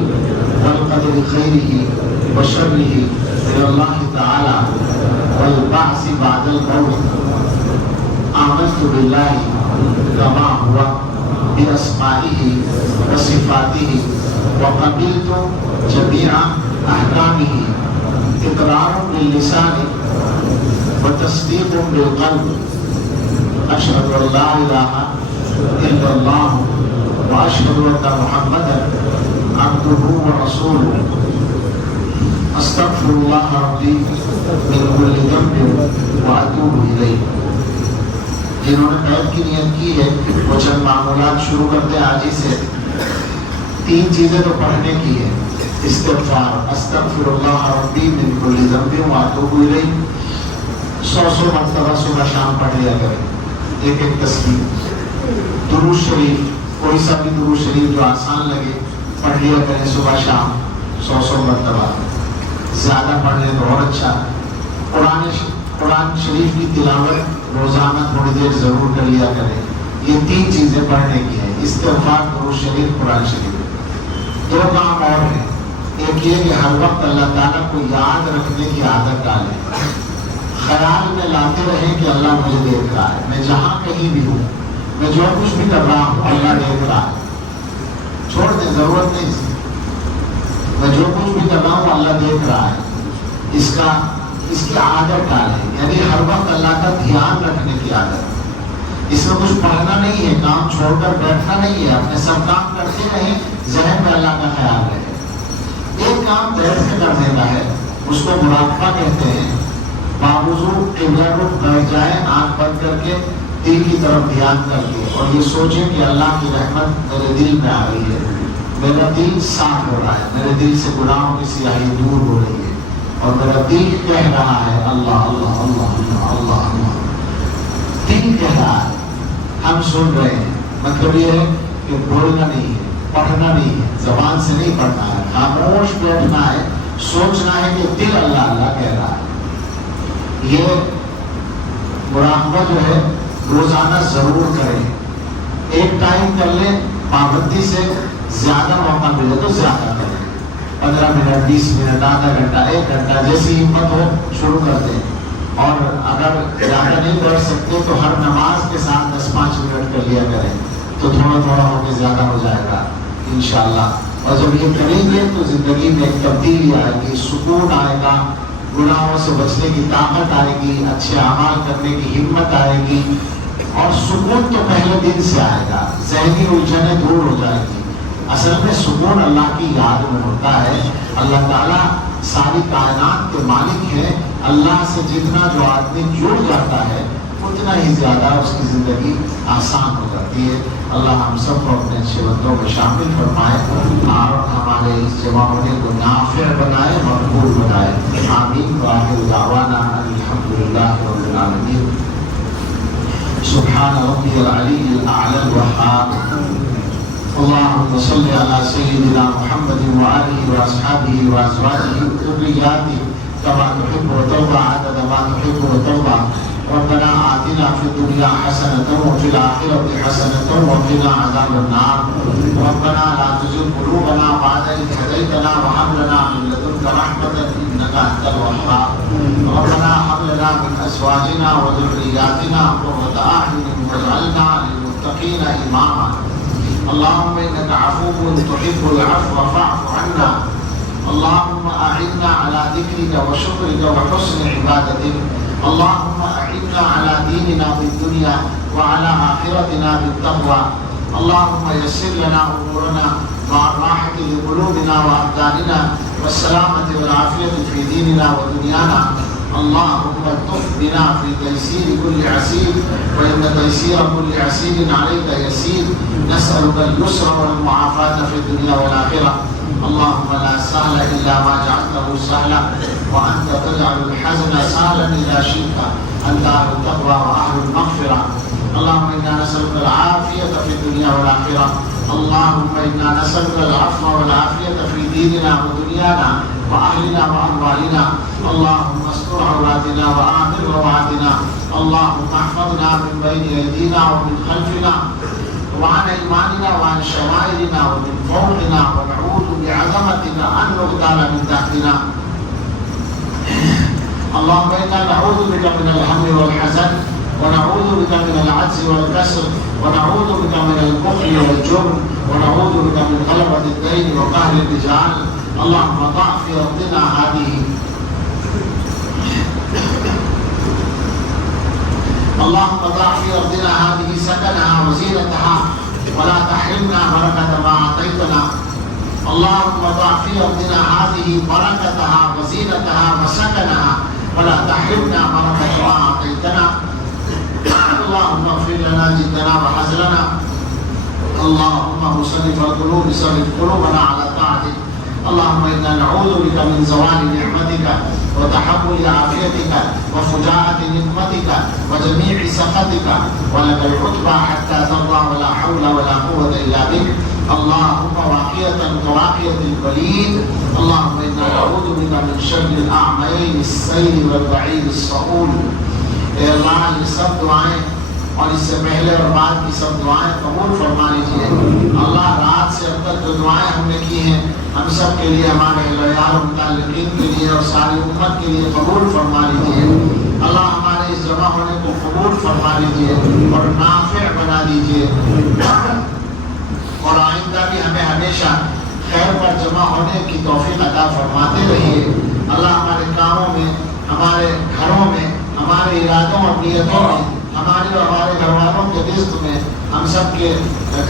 والقدر خیرہ وشرہ من اللہ تعالی والبعث بعد الموت، آمنت باللہ کما ہوا بأسمائہ وصفاتہ وقبلت جمیع احکامہ، اقرار باللسان وتصدیق بالقلب، اشہد ان لا الہ إلا الله وأشهد أن محمدا عبده ورسوله أستغفر الله ربي من كل ذنب وأتوب إليه. جنہوں نے قید کی نیت کی ہے وہ چند معمولات شروع کرتے ہیں آج ہی سے. 3 چیزیں تو پڑھنے کی ہے. استغفار، استغفر اللہ ربی من کل ذنب واتوب الیہ، 100 مرتبہ صبح شام پڑھ لیا کریں، ایک تسبیح. درود شریف، کوئی سا بھی درود شریف جو آسان لگے پڑھ لیا کریں صبح شام 100 مرتبہ. زیادہ پڑھ لیں تو اور اچھا. قرآن شریف کی تلاوت روزانہ تھوڑی دیر ضرور کر لیا کریں. یہ 3 چیزیں پڑھنے کی ہیں، استغفار، درود شریف، قرآن شریف. 2 کام اور ہیں. ایک یہ کہ ہر وقت اللہ تعالیٰ کو یاد رکھنے کی عادت ڈالیں. خیال میں لاتے رہیں کہ اللہ مجھے دیکھ رہا ہے، میں جہاں کہیں بھی ہوں، میں جو کچھ بھی کر رہا ہوں اللہ دیکھ رہا ہے. چھوڑ دیں، ضرورت نہیں. میں جو کچھ بھی کر رہا ہوں اللہ دیکھ رہا ہے. اس کی عادت ڈالیں، یعنی ہر وقت اللہ کا دھیان رکھنے کی عادت. اس میں کچھ پڑھنا نہیں ہے، کام چھوڑ کر بیٹھنا نہیں ہے، اپنے سب کام کرتے رہیں، ذہن میں اللہ کا خیال رہے. ایک کام دیر سے کرنے کا ہے، اس کو مراقبہ کہتے ہیں. باوضو قبلہ رخ بیٹھ جائیں، آنکھ بند کر کے دل کی طرف دھیان کر کے، اور یہ سوچیں کہ اللہ کی رحمت میرے دل میں آ رہی ہے، میرا دل صاف ہو رہا ہے، میرے دل سے گناہوں کی سیاہی دور ہو رہی ہے، اور میرا دل کہہ رہا ہے اللہ اللہ اللہ اللہ اللہ اللہ. دل کہہ رہا ہے، ہم سن رہے ہیں. مطلب یہ ہے کہ بولنا نہیں ہے، پڑھنا نہیں ہے، زبان سے نہیں پڑھنا ہے، خاموش بیٹھنا ہے، سوچنا ہے کہ دل اللہ اللہ کہہ رہا ہے. یہ مراقبہ جو ہے روزانہ ضرور کریں. ایک ٹائم کر لیں، پابندی سے زیادہ موقع ملے تو زیادہ کریں. 15 منٹ، 20 منٹ، آدھا گھنٹہ، 1 گھنٹہ، جیسی ہمت ہو شروع کر دیں. اور اگر زیادہ نہیں بیٹھ سکتے تو ہر نماز کے ساتھ 10-5 منٹ کر لیا کریں، تو تھوڑا تھوڑا ہو کے زیادہ ہو جائے گا انشاءاللہ. اور جب یہ کریں گے تو زندگی میں ایک تبدیلی آئے گی، سکون آئے گا، گناہوں سے بچنے کی طاقت آئے گی، اچھے اعمال کرنے کی ہمت آئے گی. اور سکون تو پہلے دن سے آئے گا، ذہنی الجھنیں دور ہو جائے گی. اصل میں سکون اللہ کی یاد میں ہوتا ہے. اللہ تعالیٰ ساری کائنات کے مالک ہے. اللہ سے جتنا جو آدمی جڑ جاتا ہے اتنا ہی زیادہ اس کی زندگی آسان ہو جاتی ہے. اللہ ہم سب کو اپنے اچھے بندوں میں شامل فرمائے اور ہمارے اس جمع ہونے کو نافع بنائے، مقبول بنائے. آمین. وآخر دعوانا الحمدللہ رب العالمین. سبحان ربی العلی الاعلی الوہاب. اللهم صل على سيدنا محمد وآله وأصحابه وأزواجه وذرياته كما تحب وترضى عدد ما تحب وترضى. ربنا آتنا في الدنيا حسنة وفي الآخرة حسنة وقنا عذاب النار. ربنا لا تزغ قلوبنا بعد إذ هديتنا وهب لنا من لدنك رحمة إنك أنت الوهاب. ربنا هب لنا من أزواجنا وذرياتنا قرة أعين واجعلنا للمتقين إماما. اللهم إنك عفو تحب العفو فاعف عنا. اللهم أعنا على ذكرك وشكرك وحسن عبادتك. اللهم أعنا على ديننا بالدنيا وعلى آخرتنا بالتقوى. اللهم يسر لنا أمورنا مع الراحة لقلوبنا وأبداننا والسلامة والعافية في ديننا ودنيانا. اللهم الطف بنا في تيسير كل عسير، وإن تيسير كل عسير عليك يسير. نسألك اليسر والمعافاة في الدنيا والآخرة. اللهم لا سهل إلا ما جعلته سهلا، وأنت تجعل الحزن سهلا إذا شئت. أنت أهل التقوى وأهل المغفرة. اللهم إنا نسألك العافية في الدنيا والآخرة. اللهم إنا نسألك العفو والعافية في ديننا ودنيانا وأهلنا وأموالنا. اللهم استر عوراتنا وآمن روعاتنا. اللهم احفظنا من بين أيدينا ومن خلفنا وعن أيماننا وعن شمائلنا ومن فوقنا، ونعوذ بعظمتك أن نغتال من تحتنا. اللهم إنا نعوذ بك من الهم والحزن، ونعوذ بك من العجز والكسل، ونعوذ بك من البخل والجبن، ونعوذ بك من غلبة الدين وقهر الرجال. اللهم ضع في أرضنا هذه اللهم ضع في أرضنا هذه سكنها وزينتها ولا تحرمنا بركة ما أعطيتنا. اللهم ضع في أرضنا هذه بركتها وزينتها وسكنها ولا تحرمنا بركة ما أعطيتنا. اللهم اغفر لنا جدنا وحزننا. اللهم مصرف القلوب صرف قلوبنا على طاعتك. اللهم إنا نعوذ بك من زوال نعمتك وتحول عافيتك وفجاءة نقمتك وجميع سخطك، ولك العتبى حتى ترضى ولا حول ولا قوة إلا بك. اللهم واقية كواقية الوليد. اللهم إنا نعوذ بك من شر الأعمين السيل والبعيد الصقول. اے اللہ یہ سب دعائیں اور اس سے پہلے اور بعد کی سب دعائیں قبول فرما لیجیے. اللہ رات سے اب تک جو دعائیں ہم نے کی ہیں ہم سب کے لیے، ہمارے اہل و متعلقین کے لیے اور ساری امت کے لیے قبول فرما لیجیے. اللہ ہمارے اس جمع ہونے کو قبول فرما لیجیے اور نافع بنا دیجیے، اور آئندہ بھی ہمیں ہمیشہ خیر پر جمع ہونے کی توفیق عطا فرماتے رہیے. اللہ ہمارے کاموں میں، ہمارے گھروں میں، ہمارے ارادوں اور نیتوں میں، ہمارے اور ہمارے گھر والوں کے رزق میں، ہم سب کے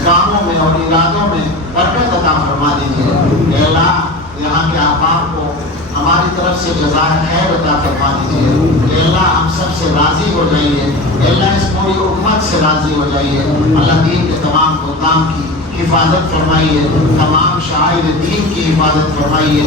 کاموں میں اور ارادوں میں برکت عطا فرما دیجیے. اے اللہ یہاں کے احباب کو ہماری طرف سے جزائے خیر عطا فرما دیجیے. اے اللہ ہم سب سے راضی ہو جائیے. اے اللہ اس پوری امت سے راضی ہو جائیے. اللہ دین کے تمام حکام کی حفاظت فرمائیے، تمام شاعر دین کی حفاظت فرمائیے،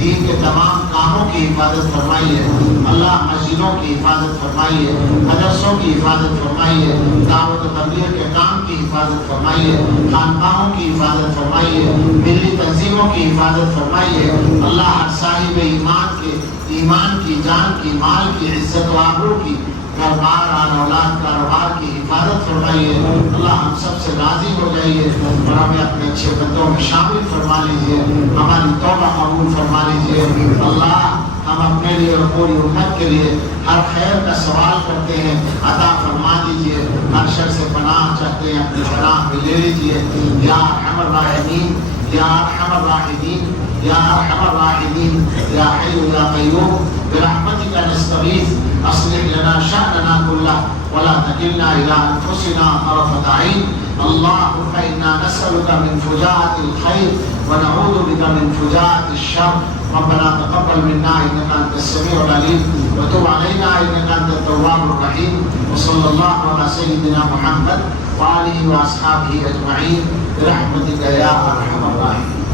دین کے تمام کاموں کی حفاظت فرمائیے. اللہ مسجدوں کی حفاظت فرمائیے، مدرسوں کی حفاظت فرمائیے، دعوت و تبلیغ کے کام کی حفاظت فرمائیے، خانقاہوں کی حفاظت فرمائیے، ملی تنظیموں کی حفاظت فرمائیے. اللہ ہر صاحب ایمان کے ایمان کی، جان کی، مال کی، عزت و آبرو کی، کاروبار آل اولاد کاروبار کی حفاظت فرمائیے. اللہ ہم سب سے راضی ہو جائیے اور ہمیں اپنے اچھے بندوں میں شامل فرما لیجیے. ہماری توبہ قبول فرما لیجیے. اللہ ہم اپنے لیے اور پوری امت کے لیے ہر خیر کا سوال کرتے ہیں، عطا فرما دیجیے. ہر شر سے پناہ چاہتے ہیں، اپنی پناہ میں لے لیجیے. یا ارحم الراحمین، یا ارحم الراحمین، یا ارحم الراحمین، یا حی یا قیوم برحمتک نستغیث اصلح لنا شأننا كله ولا تكلنا إلى أنفسنا طرفة عين. اللهم إنا نسألك من فجاءة الخير ونعوذ بك من فجاءة الشر. ربنا تقبل منا إنك أنت السميع العليم وتب علينا إنك أنت التواب الرحيم. وصلى الله على سيدنا محمد وآله وأصحابه أجمعين برحمتك يا أرحم الراحمين.